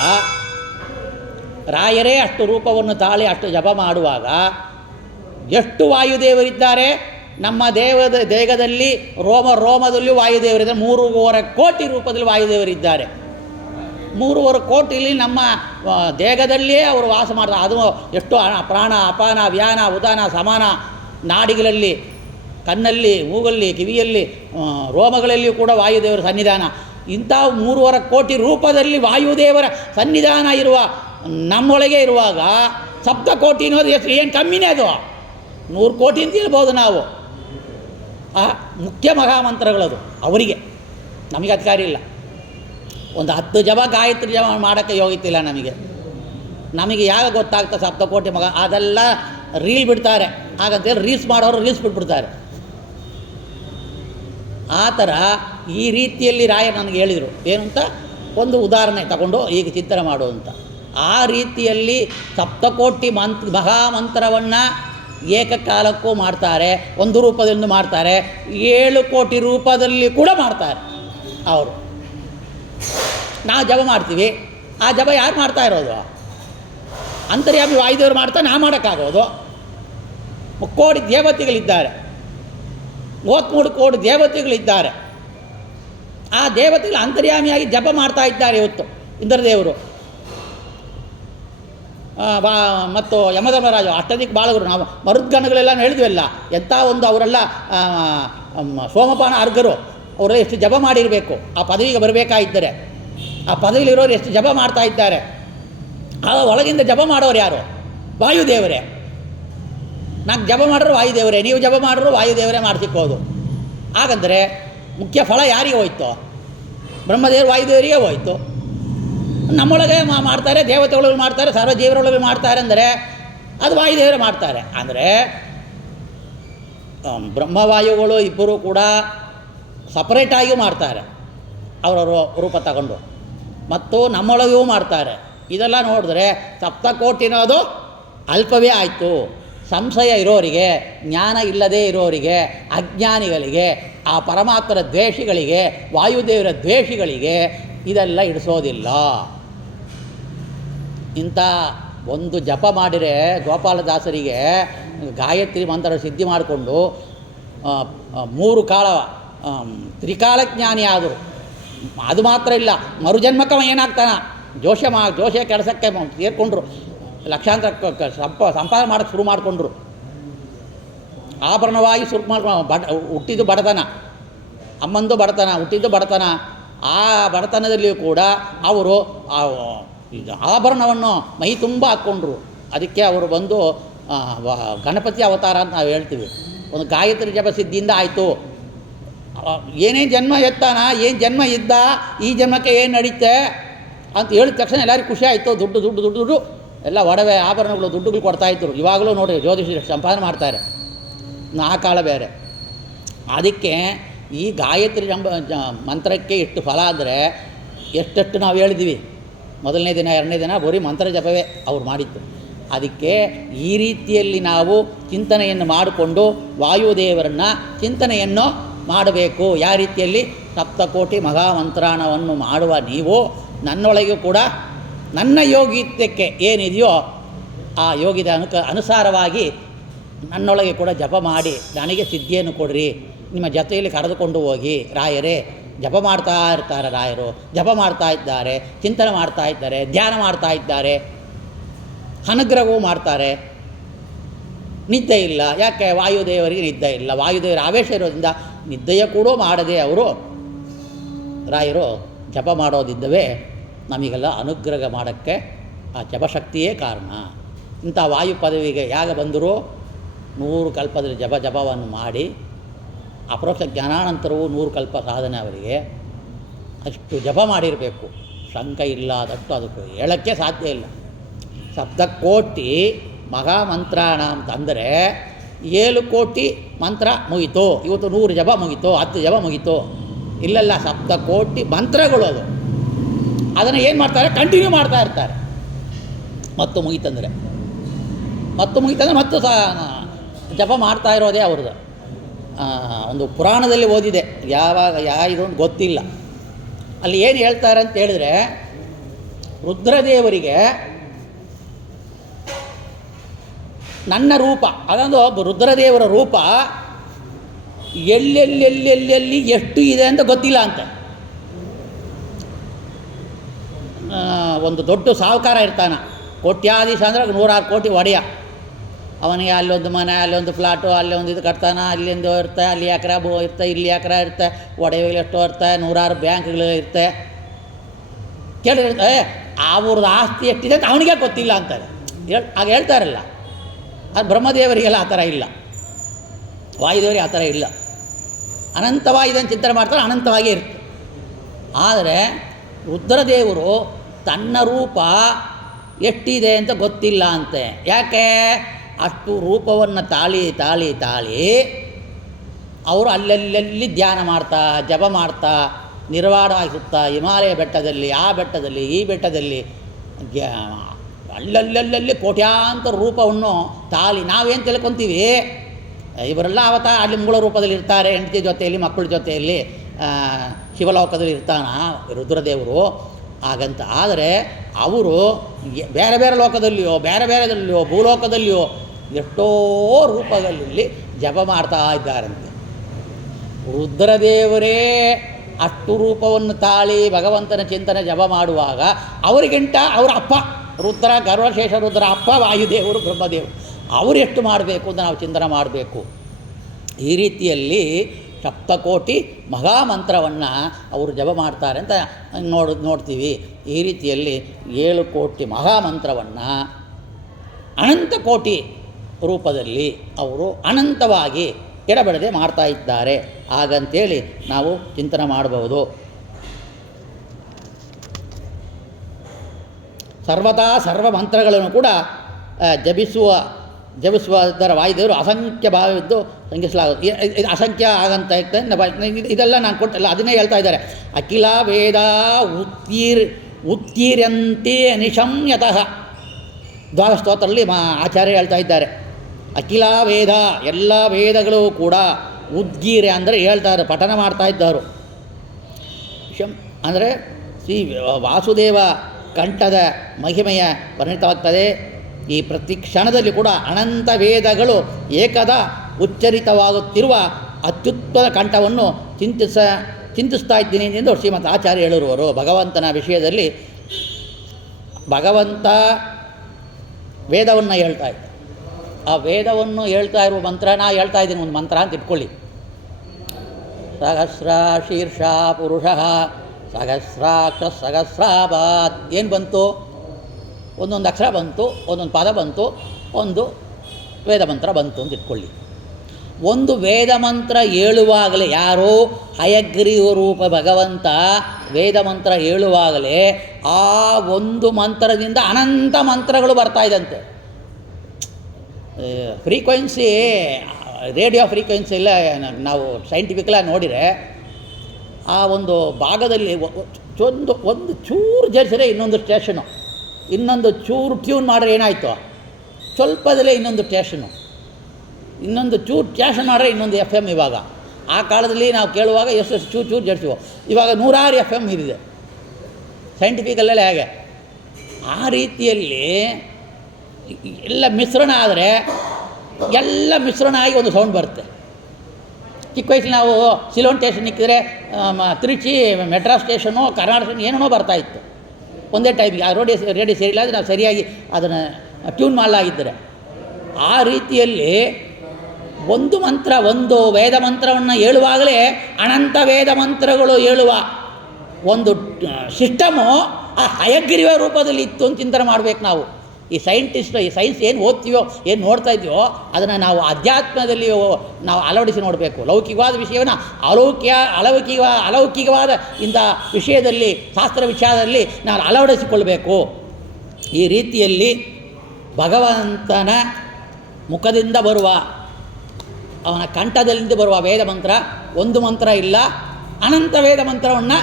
ರಾಯರೇ ಅಷ್ಟು ರೂಪವನ್ನು ತಾಳಿ ಅಷ್ಟು ಜಪ ಮಾಡುವಾಗ ಎಷ್ಟು ವಾಯುದೇವರಿದ್ದಾರೆ ನಮ್ಮ ದೇಹದಲ್ಲಿ, ರೋಮದಲ್ಲಿಯೂ ವಾಯುದೇವರಿದ್ದಾರೆ. 3.5 ಕೋಟಿ ರೂಪದಲ್ಲಿ ವಾಯುದೇವರಿದ್ದಾರೆ. 3.5 ಕೋಟಿಲಿ ನಮ್ಮ ದೇಹದಲ್ಲಿಯೇ ಅವರು ವಾಸ ಮಾಡ್ತಾರೆ. ಅದು ಎಷ್ಟು ಪ್ರಾಣ, ಅಪಾನ, ವ್ಯಾನ, ಉದಾನ, ಸಮಾನ ನಾಡಿಗಳಲ್ಲಿ, ಕಣ್ಣಲ್ಲಿ, ಮೂಗಲ್ಲಿ, ಕಿವಿಯಲ್ಲಿ, ರೋಮಗಳಲ್ಲಿಯೂ ಕೂಡ ವಾಯುದೇವರ ಸನ್ನಿಧಾನ. ಇಂಥ 3.5 ಕೋಟಿ ರೂಪದಲ್ಲಿ ವಾಯುದೇವರ ಸನ್ನಿಧಾನ ಇರುವ ನಮ್ಮೊಳಗೆ ಇರುವಾಗ ಸಪ್ತಕೋಟಿ ಅನ್ನೋದು ಎಷ್ಟು ಏನು ಕಮ್ಮಿನೇ ಅದು. 100 ಕೋಟಿ ಅಂತ ಹೇಳ್ಬೋದು ನಾವು. ಮುಖ್ಯ ಮಹಾಮಂತ್ರಗಳದು ಅವರಿಗೆ, ನಮಗೆ ಅಧಿಕಾರ ಇಲ್ಲ. ಒಂದು 10 ಜಪ ಗಾಯತ್ರಿ ಜಪ ಮಾಡೋಕ್ಕೆ ಯೋಗ್ಯತಿಲ್ಲ ನಮಗೆ ಯಾವಾಗ ಗೊತ್ತಾಗ್ತದೆ ಸಪ್ತಕೋಟಿ ಅದೆಲ್ಲ ರೀಲ್ ಬಿಡ್ತಾರೆ. ಹಾಗಂತೇಳಿ ರೀಲ್ಸ್ ಮಾಡೋರು ರೀಲ್ಸ್ ಬಿಟ್ಬಿಡ್ತಾರೆ. ಆ ಥರ ಈ ರೀತಿಯಲ್ಲಿ ರಾಯರು ನನಗೆ ಹೇಳಿದರು. ಏನು ಅಂತ ಒಂದು ಉದಾಹರಣೆ ತಗೊಂಡು ಈಗ ಚಿಂತನೆ ಮಾಡು ಅಂತ. ಆ ರೀತಿಯಲ್ಲಿ ಸಪ್ತಕೋಟಿ ಮಹಾಮಂತ್ರವನ್ನು ಏಕಕಾಲಕ್ಕೂ ಮಾಡ್ತಾರೆ, ಒಂದು ರೂಪದಿಂದ ಮಾಡ್ತಾರೆ, 7 ಕೋಟಿ ರೂಪದಲ್ಲಿ ಕೂಡ ಮಾಡ್ತಾರೆ ಅವರು. ನಾವು ಜಪ ಮಾಡ್ತೀವಿ, ಆ ಜಪ ಯಾರು ಮಾಡ್ತಾ ಇರೋದು? ಅಂತರ್ಯಾಮಿ ವಾಯುದೇವರು ಮಾಡ್ತಾ ನಾ ಮಾಡೋಕ್ಕಾಗೋದು? ಕೋಟಿ ದೇವತೆಗಳಿದ್ದಾರೆ, 33 ಕೋಟಿ ದೇವತೆಗಳಿದ್ದಾರೆ. ಆ ದೇವತೆಗಳು ಅಂತರ್ಯಾಮಿಯಾಗಿ ಜಪ ಮಾಡ್ತಾ ಇದ್ದಾರೆ ಇವತ್ತು ಇಂದ್ರದೇವರು ಮತ್ತು ಯಮಧರ್ಮರಾಜ ಅಷ್ಟದಿಕ್ ಬಾಳಗರು. ನಾವು ಮರುದ್ಗಣಗಳೆಲ್ಲ ಹೇಳಿದ್ವಲ್ಲ, ಎಂಥ ಒಂದು ಅವರೆಲ್ಲ ಸೋಮಪಾನ ಅರ್ಘರು, ಅವರೆಲ್ಲ ಎಷ್ಟು ಜಪ ಮಾಡಿರಬೇಕು ಆ ಪದವಿಗೆ ಬರಬೇಕಾಗಿದ್ದರೆ. ಆ ಪದವಿಲಿರೋರು ಎಷ್ಟು ಜಪ ಮಾಡ್ತಾ ಇದ್ದಾರೆ. ಆ ಒಳಗಿಂದ ಜಪ ಮಾಡೋರು ಯಾರು? ವಾಯುದೇವರೇ. ನಾನು ಜಪ ಮಾಡಿದ್ರು ವಾಯುದೇವರೇ, ನೀವು ಜಪ ಮಾಡಿದ್ರು ವಾಯುದೇವರೇ ಮಾಡ್ತಿಕ್ಕೋದು. ಹಾಗಂದರೆ ಮುಖ್ಯ ಫಲ ಯಾರಿಗೆ ಹೋಯ್ತು? ಬ್ರಹ್ಮದೇವರು ವಾಯುದೇವರಿಗೆ ಹೋಯ್ತು. ನಮ್ಮೊಳಗೆ ಮಾಡ್ತಾರೆ, ದೇವತೆಗಳು ಮಾಡ್ತಾರೆ, ಸರ್ವಜೀವರೊಳಗೆ ಮಾಡ್ತಾರೆ ಅಂದರೆ ಅದು ವಾಯುದೇವರೇ ಮಾಡ್ತಾರೆ. ಅಂದರೆ ಬ್ರಹ್ಮವಾಯುಗಳು ಇಬ್ಬರು ಕೂಡ ಸಪ್ರೇಟಾಗಿಯೂ ಮಾಡ್ತಾರೆ ಅವರವರು ರೂಪ ತಗೊಂಡು, ಮತ್ತು ನಮ್ಮೊಳಗೂ ಮಾಡ್ತಾರೆ. ಇದೆಲ್ಲ ನೋಡಿದ್ರೆ ಸಪ್ತಕೋಟಿನೋದು ಅಲ್ಪವೇ ಆಯಿತು. ಸಂಶಯ ಇರೋರಿಗೆ, ಜ್ಞಾನ ಇಲ್ಲದೇ ಇರೋರಿಗೆ, ಅಜ್ಞಾನಿಗಳಿಗೆ, ಆ ಪರಮಾತ್ಮರ ದ್ವೇಷಿಗಳಿಗೆ, ವಾಯುದೇವರ ದ್ವೇಷಿಗಳಿಗೆ ಇದೆಲ್ಲ ಇಡಿಸೋದಿಲ್ಲ. ಇಂಥ ಒಂದು ಜಪ ಮಾಡಿದರೆ ಗೋಪಾಲದಾಸರಿಗೆ ಗಾಯತ್ರಿ ಮಂತ್ರ ಸಿದ್ಧಿ ಮಾಡಿಕೊಂಡು 3 ಕಾಲ ತ್ರಿಕಾಲಜ್ಞಾನಿ ಆದರು. ಅದು ಮಾತ್ರ ಇಲ್ಲ, ಮರುಜನ್ಮಕ ಏನಾಗ್ತಾನೆ, ಜೋಶ ಕೆಲಸಕ್ಕೆ ಸೇರಿಕೊಂಡ್ರು, ಲಕ್ಷಾಂತರ ಸಂಪಾದನೆ ಮಾಡೋಕ್ಕೆ ಶುರು ಮಾಡಿಕೊಂಡ್ರು. ಆಭರಣವಾಗಿ ಶುರು ಮಾಡ್ಕೊಂಡು ಹುಟ್ಟಿದ್ದು ಬಡತನ, ಅಮ್ಮಂದು ಬಡತನ, ಹುಟ್ಟಿದ್ದು ಬಡತನ. ಆ ಬಡತನದಲ್ಲಿಯೂ ಕೂಡ ಅವರು ಆಭರಣವನ್ನು ಮೈ ತುಂಬ ಹಾಕ್ಕೊಂಡ್ರು. ಅದಕ್ಕೆ ಅವರು ಬಂದು ಗಣಪತಿ ಅವತಾರ ಅಂತ ನಾವು ಹೇಳ್ತೀವಿ. ಒಂದು ಗಾಯತ್ರಿ ಜಪ ಸಿದ್ಧಿಯಿಂದ ಆಯಿತು. ಏನೇನು ಜನ್ಮ ಎತ್ತಾನ, ಏನು ಜನ್ಮ ಇದ್ದ, ಈ ಜನ್ಮಕ್ಕೆ ಏನು ನಡೀತೆ ಅಂತ ಹೇಳಿದ ತಕ್ಷಣ ಎಲ್ಲರಿಗೂ ಖುಷಿ ಆಯಿತು. ದುಡ್ಡು ಎಲ್ಲ ಒಡವೆ ಆಭರಣಗಳು ದುಡ್ಡುಗಳು ಕೊಡ್ತಾಯಿದ್ರು. ಇವಾಗಲೂ ನೋಡಿ ಜ್ಯೋತಿಷರು ಸಂಪಾದನೆ ಮಾಡ್ತಾರೆ. ಆ ಕಾಲ ಬೇರೆ. ಅದಕ್ಕೆ ಈ ಗಾಯತ್ರಿ ಮಂತ್ರಕ್ಕೆ ಎಷ್ಟು ಫಲ ಅಂದರೆ ಎಷ್ಟೆಷ್ಟು ನಾವು ಹೇಳಿದ್ವಿ. ಮೊದಲನೇ ದಿನ 2ನೇ ದಿನ ಬರೀ ಮಂತ್ರ ಜಪವೇ ಅವ್ರು ಮಾಡಿದ್ದು. ಅದಕ್ಕೆ ಈ ರೀತಿಯಲ್ಲಿ ನಾವು ಚಿಂತನೆಯನ್ನು ಮಾಡಿಕೊಂಡು ವಾಯುದೇವರನ್ನು ಚಿಂತನೆಯನ್ನು ಮಾಡಬೇಕು. ಯಾವ ರೀತಿಯಲ್ಲಿ? ಸಪ್ತಕೋಟಿ ಮಹಾಮಂತ್ರಾಣವನ್ನು ಮಾಡುವ ನೀವು ನನ್ನೊಳಗೂ ಕೂಡ ನನ್ನ ಯೋಗಿತ್ಯಕ್ಕೆ ಏನಿದೆಯೋ ಆ ಯೋಗಿದ ಅನುಸಾರವಾಗಿ ನನ್ನೊಳಗೆ ಕೂಡ ಜಪ ಮಾಡಿ ನನಗೆ ಸಿದ್ಧಿಯನ್ನು ಕೊಡ್ರಿ, ನಿಮ್ಮ ಜೊತೆಯಲ್ಲಿ ಕರೆದುಕೊಂಡು ಹೋಗಿ ರಾಯರೇ. ಜಪ ಮಾಡ್ತಾ ಇರ್ತಾರೆ ರಾಯರು, ಜಪ ಮಾಡ್ತಾ ಇದ್ದಾರೆ, ಚಿಂತನೆ ಮಾಡ್ತಾ ಇದ್ದಾರೆ, ಧ್ಯಾನ ಮಾಡ್ತಾ ಇದ್ದಾರೆ, ಅನುಗ್ರಹವೂ ಮಾಡ್ತಾರೆ. ನಿದ್ದೆ ಇಲ್ಲ. ಯಾಕೆ? ವಾಯುದೇವರಿಗೆ ನಿದ್ದೆ ಇಲ್ಲ. ವಾಯುದೇವರ ಆವೇಶ ಇರೋದ್ರಿಂದ ನಿದ್ದೆಯ ಕೂಡ ಮಾಡದೆ ಅವರು ರಾಯರು ಜಪ ಮಾಡೋದಿದ್ದವೇ ನಮಗೆಲ್ಲ ಅನುಗ್ರಹ ಮಾಡೋಕ್ಕೆ ಆ ಜಪಶಕ್ತಿಯೇ ಕಾರಣ. ಇಂಥ ವಾಯು ಪದವಿಗೆ ಯಾಗ ಬಂದರೂ 100 ಕಲ್ಪದಲ್ಲಿ ಜಪವನ್ನು ಮಾಡಿ ಅಪರೋಕ್ಷ ಜ್ಞಾನಾನಂತರವೂ 100 ಕಲ್ಪ ಸಾಧನೆ ಅವರಿಗೆ. ಅಷ್ಟು ಜಪ ಮಾಡಿರಬೇಕು. ಶಂಕ ಇಲ್ಲದಷ್ಟು ಅದಕ್ಕೆ ಹೇಳೋಕ್ಕೆ ಸಾಧ್ಯ ಇಲ್ಲ. ಸಪ್ತಕೋಟಿ ಮಹಾಮಂತ್ರಾಣ ಅಂತಂದರೆ 7 ಕೋಟಿ ಮಂತ್ರ ಮುಗೀತು. ಇವತ್ತು 100 ಜಪ ಮುಗೀತು, 10 ಜಪ ಮುಗೀತು. ಇಲ್ಲೆಲ್ಲ ಸಪ್ತಕೋಟಿ ಮಂತ್ರಗಳು. ಅದು ಅದನ್ನು ಏನು ಮಾಡ್ತಾರೆ? ಕಂಟಿನ್ಯೂ ಮಾಡ್ತಾ ಇರ್ತಾರೆ. ಮತ್ತು ಮುಗೀತಂದರೆ ಮತ್ತು ಜಪ ಮಾಡ್ತಾ ಇರೋದೇ ಅವ್ರದ್ದು. ಒಂದು ಪುರಾಣದಲ್ಲಿ ಓದಿದೆ, ಯಾವಾಗ ಇದೊಂದು ಗೊತ್ತಿಲ್ಲ. ಅಲ್ಲಿ ಏನು ಹೇಳ್ತಾರೆ ಅಂತ ಹೇಳಿದ್ರೆ, ರುದ್ರದೇವರಿಗೆ ನನ್ನ ರೂಪ, ಅದೊಂದು ರುದ್ರದೇವರ ರೂಪ ಎಲ್ಲೆಲ್ಲಿ ಎಷ್ಟು ಇದೆ ಅಂತ ಗೊತ್ತಿಲ್ಲ ಅಂತೆ. ಒಂದು ದೊಡ್ಡ ಸಾಹುಕಾರ ಇರ್ತಾನೆ, ಕೋಟ್ಯಾಧೀಶ ಅಂದರೆ 106 ಕೋಟಿ ಒಡೆಯ. ಅವನಿಗೆ ಅಲ್ಲೊಂದು ಮನೆ, ಅಲ್ಲೊಂದು ಫ್ಲಾಟು, ಅಲ್ಲೊಂದು ಇದು ಕಟ್ತಾನೆ, ಅಲ್ಲಿಂದು ಇರುತ್ತೆ, ಅಲ್ಲಿ ಎಕರೆ ಇರುತ್ತೆ, ಇಲ್ಲಿ ಎಕರೆ ಇರುತ್ತೆ, ಒಡೆಯಗಳು ಎಷ್ಟೋ ಇರುತ್ತೆ, 106 ಬ್ಯಾಂಕ್ಗಳು ಇರುತ್ತೆ. ಕೇಳಿದ್ರೆ ಅವ್ರದ್ದು ಆಸ್ತಿ ಎಷ್ಟಿದೆ ಅಂತ ಅವನಿಗೆ ಗೊತ್ತಿಲ್ಲ ಅಂತಾರೆ. ಆಗ ಹೇಳ್ತಾರಲ್ಲ, ಅದು ಬ್ರಹ್ಮದೇವರಿಗೆಲ್ಲ ಆ ಥರ ಇಲ್ಲ, ವಾಯುದೇವರಿಗೆ ಆ ಥರ ಇಲ್ಲ. ಅನಂತವಾಗಿ ಇದನ್ನು ಚಿಂತನೆ ಮಾಡ್ತಾರೆ, ಅನಂತವಾಗೇ ಇರುತ್ತೆ. ಆದರೆ ರುದ್ರದೇವರು ತನ್ನ ರೂಪ ಎಷ್ಟಿದೆ ಅಂತ ಗೊತ್ತಿಲ್ಲ ಅಂತೆ. ಯಾಕೆ? ಅಷ್ಟು ರೂಪವನ್ನು ತಾಳಿ ಅವರು ಅಲ್ಲೆಲ್ಲಿ ಧ್ಯಾನ ಮಾಡ್ತಾ, ಜಪ ಮಾಡ್ತಾ, ನಿರ್ವಾಣವಾಗಿಸುತ್ತಾ, ಹಿಮಾಲಯ ಬೆಟ್ಟದಲ್ಲಿ, ಆ ಬೆಟ್ಟದಲ್ಲಿ, ಈ ಬೆಟ್ಟದಲ್ಲಿ ಅಲ್ಲಲ್ಲಿ ಕೋಟ್ಯಾಂತರ ರೂಪವನ್ನು ನಾವೇನು ತಿಳ್ಕೊತೀವಿ, ಇವರೆಲ್ಲ ಅಲ್ಲಿ ಮೂಲ ರೂಪದಲ್ಲಿ ಇರ್ತಾರೆ, ಹೆಂಡತಿ ಜೊತೆಯಲ್ಲಿ, ಮಕ್ಕಳ ಜೊತೆಯಲ್ಲಿ, ಶಿವಲೋಕದಲ್ಲಿ ಇರ್ತಾನ ರುದ್ರದೇವರು. ಹಾಗಂತ ಆದರೆ ಅವರು ಬೇರೆ ಬೇರೆ ಲೋಕದಲ್ಲಿಯೋ, ಬೇರೆದಲ್ಲಿಯೋ, ಭೂಲೋಕದಲ್ಲಿಯೋ ಎಷ್ಟೋ ರೂಪಗಳಲ್ಲಿ ಜಪ ಮಾಡ್ತಾ ಇದ್ದಾರಂತೆ. ರುದ್ರದೇವರೇ ಅಷ್ಟು ರೂಪವನ್ನು ತಾಳಿ ಭಗವಂತನ ಚಿಂತನೆ ಜಪ ಮಾಡುವಾಗ ಅವರಿಗಿಂತ ಅವರ ಅಪ್ಪ ರುದ್ರ ಗರ್ವಶೇಷ ರುದ್ರ ಅಪ್ಪ ವಾಯುದೇವರು ಬ್ರಹ್ಮದೇವರು ಅವರೆಷ್ಟು ಮಾಡಬೇಕು ಅಂತ ನಾವು ಚಿಂತನೆ ಮಾಡಬೇಕು. ಈ ರೀತಿಯಲ್ಲಿ ಸಪ್ತಕೋಟಿ ಮಹಾಮಂತ್ರವನ್ನು ಅವರು ಜಪ ಮಾಡ್ತಾರೆ ಅಂತ ನೋಡ್ತೀವಿ. ಈ ರೀತಿಯಲ್ಲಿ 7 ಕೋಟಿ ಮಹಾಮಂತ್ರವನ್ನು ಅನಂತ ಕೋಟಿ ರೂಪದಲ್ಲಿ ಅವರು ಅನಂತವಾಗಿ ಎಡಬಿಡದೆ ಮಾಡ್ತಾ ಇದ್ದಾರೆ. ಹಾಗಂತೇಳಿ ನಾವು ಚಿಂತನೆ ಮಾಡಬಹುದು. ಸರ್ವದಾ ಸರ್ವ ಮಂತ್ರಗಳನ್ನು ಕೂಡ ಜಪಿಸುವುದರ ವಾಯುದೇವರು ಅಸಂಖ್ಯ ಭಾವವಿದ್ದು ಸಂಖ್ಯಿಸಲಾಗುತ್ತೆ. ಇದು ಅಸಂಖ್ಯ ಆಗಂತ ಇದೆಲ್ಲ ನಾನು ಕೊಟ್ಟಲ್ಲ, ಅದನ್ನೇ ಹೇಳ್ತಾ ಇದ್ದಾರೆ. ಅಖಿಲ ವೇದ ಉತ್ತೀರ್ಯಂತೆ ನಿಶಮ್ಯತಃ ದ್ವಾದಶ ಸ್ತೋತ್ರದಲ್ಲಿ ಆಚಾರ್ಯ ಹೇಳ್ತಾ ಇದ್ದಾರೆ. ಅಖಿಲ ವೇದ ಎಲ್ಲ ವೇದಗಳು ಕೂಡ ಉದ್ಗೀರೆ ಅಂದರೆ ಹೇಳ್ತಾರೆ, ಪಠನ ಮಾಡ್ತಾ ಇದ್ದವರು. ಅಂದರೆ ಶ್ರೀ ವಾಸುದೇವ ಕಂಠದ ಮಹಿಮೆಯ ವರ್ಣಿತವಾಗ್ತದೆ. ಈ ಪ್ರತಿ ಕ್ಷಣದಲ್ಲಿ ಕೂಡ ಅನಂತ ವೇದಗಳು ಏಕದ ಉಚ್ಚರಿತವಾಗುತ್ತಿರುವ ಅತ್ಯುತ್ತಮ ಕಂಠವನ್ನು ಚಿಂತಿಸ್ತಾ ಇದ್ದೀನಿ ಎಂದು ಶ್ರೀಮದ್ ಆಚಾರ್ಯ ಹೇಳಿರುವರು. ಭಗವಂತನ ವಿಷಯದಲ್ಲಿ ಭಗವಂತ ವೇದವನ್ನು ಹೇಳ್ತಾ ಇದ್ದ. ಆ ವೇದವನ್ನು ಹೇಳ್ತಾ ಇರುವ ಮಂತ್ರ ನಾ ಹೇಳ್ತಾ ಇದ್ದೀನಿ, ಒಂದು ಮಂತ್ರ ಅಂತ ಇಟ್ಕೊಳ್ಳಿ. ಸಹಸ್ರ ಶೀರ್ಷ ಪುರುಷ ಸಹಸ್ರಾಕ್ಷ ಸಹಸ್ರಾಬಾದ್. ಏನು ಬಂತು? ಒಂದೊಂದು ಅಕ್ಷರ ಬಂತು, ಒಂದೊಂದು ಪದ ಬಂತು, ಒಂದು ವೇದ ಮಂತ್ರ ಬಂತು ಅಂತ ಇಟ್ಕೊಳ್ಳಿ. ಒಂದು ವೇದ ಮಂತ್ರ ಹೇಳುವಾಗಲೇ ಯಾರೋ ಹಯಗ್ರೀವ ರೂಪ ಭಗವಂತ ವೇದ ಮಂತ್ರ ಹೇಳುವಾಗಲೇ ಆ ಒಂದು ಮಂತ್ರದಿಂದ ಅನಂತ ಮಂತ್ರಗಳು ಬರ್ತಾ ಇದ್ದಂತೆ. ಫ್ರೀಕ್ವೆನ್ಸಿ, ರೇಡಿಯೋ ಫ್ರೀಕ್ವೆನ್ಸಿ ಎಲ್ಲ ನಾವು ಸೈಂಟಿಫಿಕಲಾಗಿ ನೋಡಿದರೆ ಆ ಒಂದು ಭಾಗದಲ್ಲಿ ಒಂದು ಚೂರು ಜರಿಸಿದ್ರೆ ಇನ್ನೊಂದು ಸ್ಟೇಷನು, ಇನ್ನೊಂದು ಚೂರು ಟ್ಯೂನ್ ಮಾಡಿದ್ರೆ ಏನಾಯಿತು, ಸ್ವಲ್ಪದಲ್ಲೇ ಇನ್ನೊಂದು ಸ್ಟೇಷನು, ಇನ್ನೊಂದು ಚೂರು ಸ್ಟೇಷನ್ ಮಾಡಿದ್ರೆ ಇನ್ನೊಂದು FM. ಇವಾಗ ಆ ಕಾಲದಲ್ಲಿ ನಾವು ಕೇಳುವಾಗ ಎಷ್ಟು ಚೂರು ಜರಿಸಿವೋ, ಇವಾಗ 100 FM ಇದೆ ಸೈಂಟಿಫಿಕಲ್ಲೇ. ಹೇಗೆ ಆ ರೀತಿಯಲ್ಲಿ ಎಲ್ಲ ಮಿಶ್ರಣ ಆದರೆ ಎಲ್ಲ ಮಿಶ್ರಣ ಆಗಿ ಒಂದು ಸೌಂಡ್ ಬರುತ್ತೆ. ಚಿಕ್ಕ ವಯಸ್ಸಲ್ಲಿ ನಾವು ಸಿಲೋನ್ ಸ್ಟೇಷನ್ ಇಕ್ಕಿದ್ರೆ ತಿರುಚಿ ಮೆಡ್ರಾಸ್ ಸ್ಟೇಷನು ಕರ್ನಾಟಕ ಏನೇನೋ ಬರ್ತಾಯಿತ್ತು ಒಂದೇ ಟೈಮಿಗೆ. ಆ ರೇಡಿಯೋ ಸರಿಯಿಲ್ಲ ಅಂದರೆ ನಾವು ಸರಿಯಾಗಿ ಅದನ್ನು ಟ್ಯೂನ್ ಮಾಡಲಾಗಿದ್ದರೆ. ಆ ರೀತಿಯಲ್ಲಿ ಒಂದು ಮಂತ್ರ, ಒಂದು ವೇದ ಮಂತ್ರವನ್ನು ಹೇಳುವಾಗಲೇ ಅನಂತ ವೇದ ಮಂತ್ರಗಳು ಹೇಳುವ ಒಂದು ಸಿಸ್ಟಮು ಆ ಹಯಗ್ರೀವ ರೂಪದಲ್ಲಿ ಇತ್ತು ಅಂತ ಚಿಂತನೆ ಮಾಡಬೇಕು ನಾವು. ಈ ಸೈನ್ಸ್ ಏನು ಓದ್ತೀವೋ, ಏನು ನೋಡ್ತಾ ಇದ್ದೀವೋ ಅದನ್ನು ನಾವು ಅಧ್ಯಾತ್ಮದಲ್ಲಿ ನಾವು ಅಳವಡಿಸಿ ನೋಡಬೇಕು. ಲೌಕಿಕವಾದ ವಿಷಯವನ್ನು ಅಲೌಕಿಕವಾದ ಇಂಥ ವಿಷಯದಲ್ಲಿ, ಶಾಸ್ತ್ರ ವಿಚಾರದಲ್ಲಿ ನಾವು ಅಳವಡಿಸಿಕೊಳ್ಬೇಕು. ಈ ರೀತಿಯಲ್ಲಿ ಭಗವಂತನ ಮುಖದಿಂದ ಬರುವ, ಅವನ ಕಂಠದಲ್ಲಿಂದ ಬರುವ ವೇದ ಮಂತ್ರ ಒಂದು ಮಂತ್ರ ಇಲ್ಲ, ಅನಂತ ವೇದ ಮಂತ್ರವನ್ನು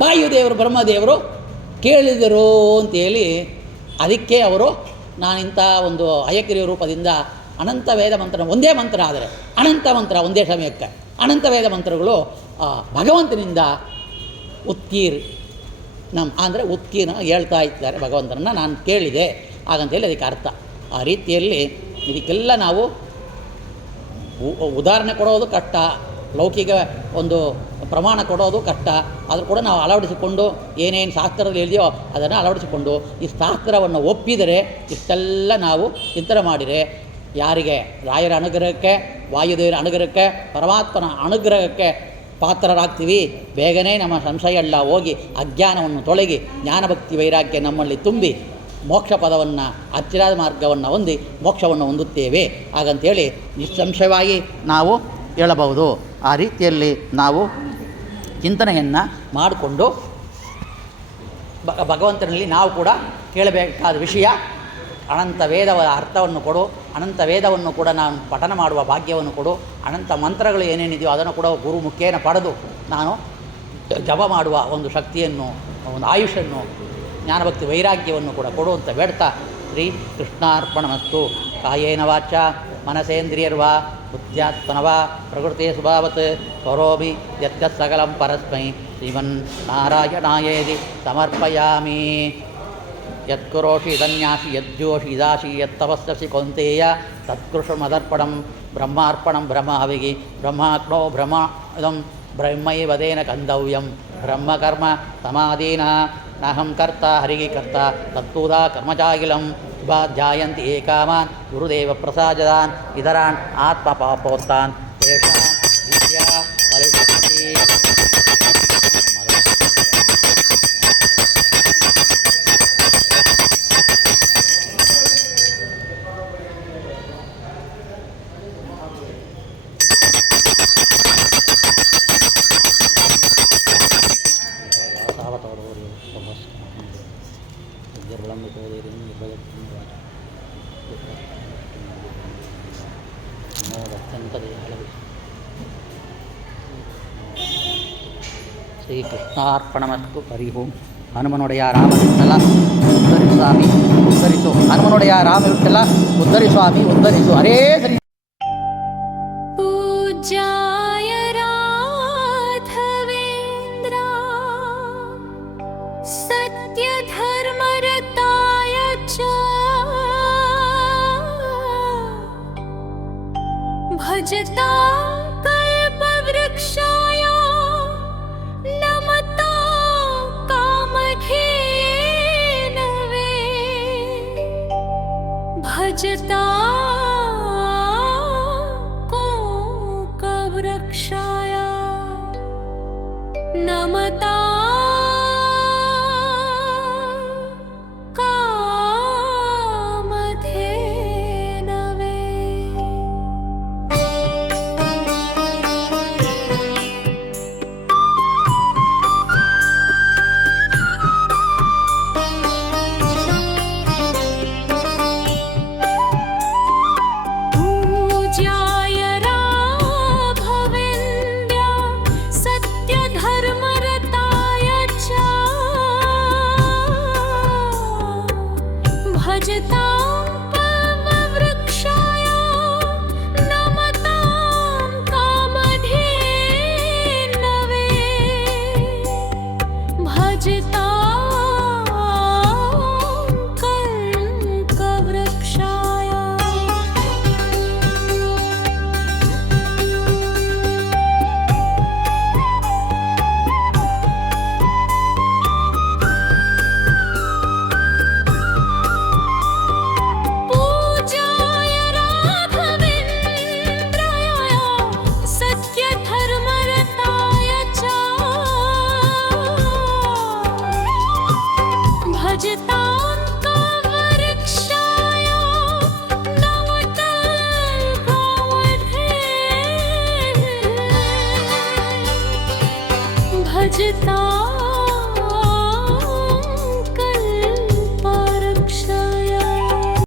ವಾಯುದೇವರು ಬ್ರಹ್ಮದೇವರು ಕೇಳಿದರು ಅಂತೇಳಿ ಅದಕ್ಕೆ ಅವರು ನಾನಿಂಥ ಒಂದು ಹಯಗ್ರೀವ ರೂಪದಿಂದ ಅನಂತ ವೇದ ಮಂತ್ರ, ಒಂದೇ ಮಂತ್ರ ಆದರೆ ಅನಂತ ಮಂತ್ರ ಒಂದೇ ಸಮಯಕ್ಕೆ ಅನಂತ ವೇದ ಮಂತ್ರಗಳು ಭಗವಂತನಿಂದ ಅಂದರೆ ಉತ್ಕೀರ್ಣ ಹೇಳ್ತಾ ಇದ್ದಾರೆ. ಭಗವಂತನನ್ನು ನಾನು ಕೇಳಿದೆ ಹಾಗಂತೇಳಿ ಅದಕ್ಕೆ ಅರ್ಥ. ಆ ರೀತಿಯಲ್ಲಿ ಇದಕ್ಕೆಲ್ಲ ನಾವು ಉದಾಹರಣೆ ಕೊಡೋದು ಕಷ್ಟ, ಲೌಕಿಕ ಒಂದು ಪ್ರಮಾಣ ಕೊಡೋದು ಕಷ್ಟ. ಆದರೂ ಕೂಡ ನಾವು ಅಳವಡಿಸಿಕೊಂಡು ಏನೇನು ಶಾಸ್ತ್ರದಲ್ಲಿ ಹೇಳಿದೆಯೋ ಅದನ್ನು ಅಳವಡಿಸಿಕೊಂಡು ಈ ಶಾಸ್ತ್ರವನ್ನು ಒಪ್ಪಿದರೆ ಇಷ್ಟೆಲ್ಲ ನಾವು ಚಿಂತನೆ ಮಾಡಿದರೆ ಯಾರಿಗೆ ರಾಯರ ಅನುಗ್ರಹಕ್ಕೆ, ವಾಯುದೇವರ ಅನುಗ್ರಹಕ್ಕೆ, ಪರಮಾತ್ಮನ ಅನುಗ್ರಹಕ್ಕೆ ಪಾತ್ರರಾಗ್ತೀವಿ. ಬೇಗನೆ ನಮ್ಮ ಸಂಶಯ ಎಲ್ಲ ಹೋಗಿ ಅಜ್ಞಾನವನ್ನು ತೊಲಗಿ ಜ್ಞಾನಭಕ್ತಿ ವೈರಾಗ್ಯ ನಮ್ಮಲ್ಲಿ ತುಂಬಿ ಮೋಕ್ಷ ಪದವನ್ನು, ಅಚ್ಚಿರಾದ ಮಾರ್ಗವನ್ನು ಹೊಂದಿ ಮೋಕ್ಷವನ್ನು ಹೊಂದುತ್ತೇವೆ ಹಾಗಂತೇಳಿ ನಿಸ್ಸಂಶಯವಾಗಿ ನಾವು ಹೇಳಬಹುದು. ಆ ರೀತಿಯಲ್ಲಿ ನಾವು ಚಿಂತನೆಯನ್ನು ಮಾಡಿಕೊಂಡು ಭಗವಂತನಲ್ಲಿ ನಾವು ಕೂಡ ಕೇಳಬೇಕಾದ ವಿಷಯ ಅನಂತ ವೇದದ ಅರ್ಥವನ್ನು ಕೊಡು, ಅನಂತ ವೇದವನ್ನು ಕೂಡ ನಾನು ಪಠನ ಮಾಡುವ ಭಾಗ್ಯವನ್ನು ಕೊಡು, ಅನಂತ ಮಂತ್ರಗಳು ಏನೇನಿದೆಯೋ ಅದನ್ನು ಕೂಡ ಗುರು ಮುಖೇನ ಪಡೆದು ನಾನು ಜಪ ಮಾಡುವ ಒಂದು ಶಕ್ತಿಯನ್ನು, ಒಂದು ಆಯುಷನ್ನು, ಜ್ಞಾನಭಕ್ತಿ ವೈರಾಗ್ಯವನ್ನು ಕೂಡ ಕೊಡು ಅಂತ ಬೇಡ್ತಾ ಶ್ರೀ ಕೃಷ್ಣಾರ್ಪಣಮಸ್ತು. ಕಾಯೇನ ವಾಚ ಮನಸೇಂದ್ರಿಯರ್ವಾ ಬುದ್ಧ್ಯಾತ್ಮನವಾ ಪ್ರಕೃತಿ ಸ್ವಭಾವತ್ ಕರೋಮಿ ಯತ್ಯತ್ ಸಕಲಂ ಪರಸ್ಮೈ ಶ್ರೀಮನ್ನಾರಾಯಣಾಯೇತಿ ಸಮರ್ಪಯಾಮಿ. ಯತ್ಕರೋಷಿ ಧನ್ಯಾಸಿ ಯಜ್ಜೋಷಿ ಇದಾಸಿ ಯತ್ತಪಸ್ಸಿ ಕೌಂತೆಯ ತತ್ಕೃಷಮದರ್ಪಣಂ ಬ್ರಹ್ಮಾರ್ಪಣಂ ಬ್ರಹ್ಮ ಹವಿಗಿ ಬ್ರಹ್ಮಾಗ್ನೋ ಬ್ರಹ್ಮ ಇದಂ ಬ್ರಹ್ಮೈವದೇನ ಕಂದವ್ಯಂ ಬ್ರಹ್ಮಕರ್ಮ ಸಮಾಧೀನ ನಾಹಂ ಕರ್ತ ಹರಿಗೆ ಕರ್ತ ತತ್ತೂದಾ ಕರ್ಮಚಾಗಿಲಂ ಶುಭಾಧ್ಯಾಯಂತಿ ಏಕಾಮಾನ್ ಗುರುದೇವ ಪ್ರಸಾದದಾನ್ ಇದರಾನ್ ಆತ್ಮ ಪಾಪೋತ್ತಾನ್ ತೇಷಾಂ ವಿದ್ಯಾ ಫಲಿಷ್ಯತಿ. ಶ್ರೀಕೃಷ್ಣಾರ್ಪಣಮಸ್ತು. ಹರಿ ಓಂ. ಹನುಮನೊಡೆಯ ರಾಮವಿಠಲ ಉದ್ಧರಿಸ್ವಾಮಿ ಉದ್ಧರಿಸು. ಹನುಮನೊಡೆಯ ರಾಮವಿಠಲ ಉದ್ಧರಿಸ್ವಾಮಿ ಉದ್ಧರಿಸು. ಹರೇ ಶ್ರೀ. ಪೂಜ್ಯಾಯ ರಾಘವೇಂದ್ರ ಸತ್ಯಧರ್ಮರತಾಯ ಚ ಭಜತಾಂ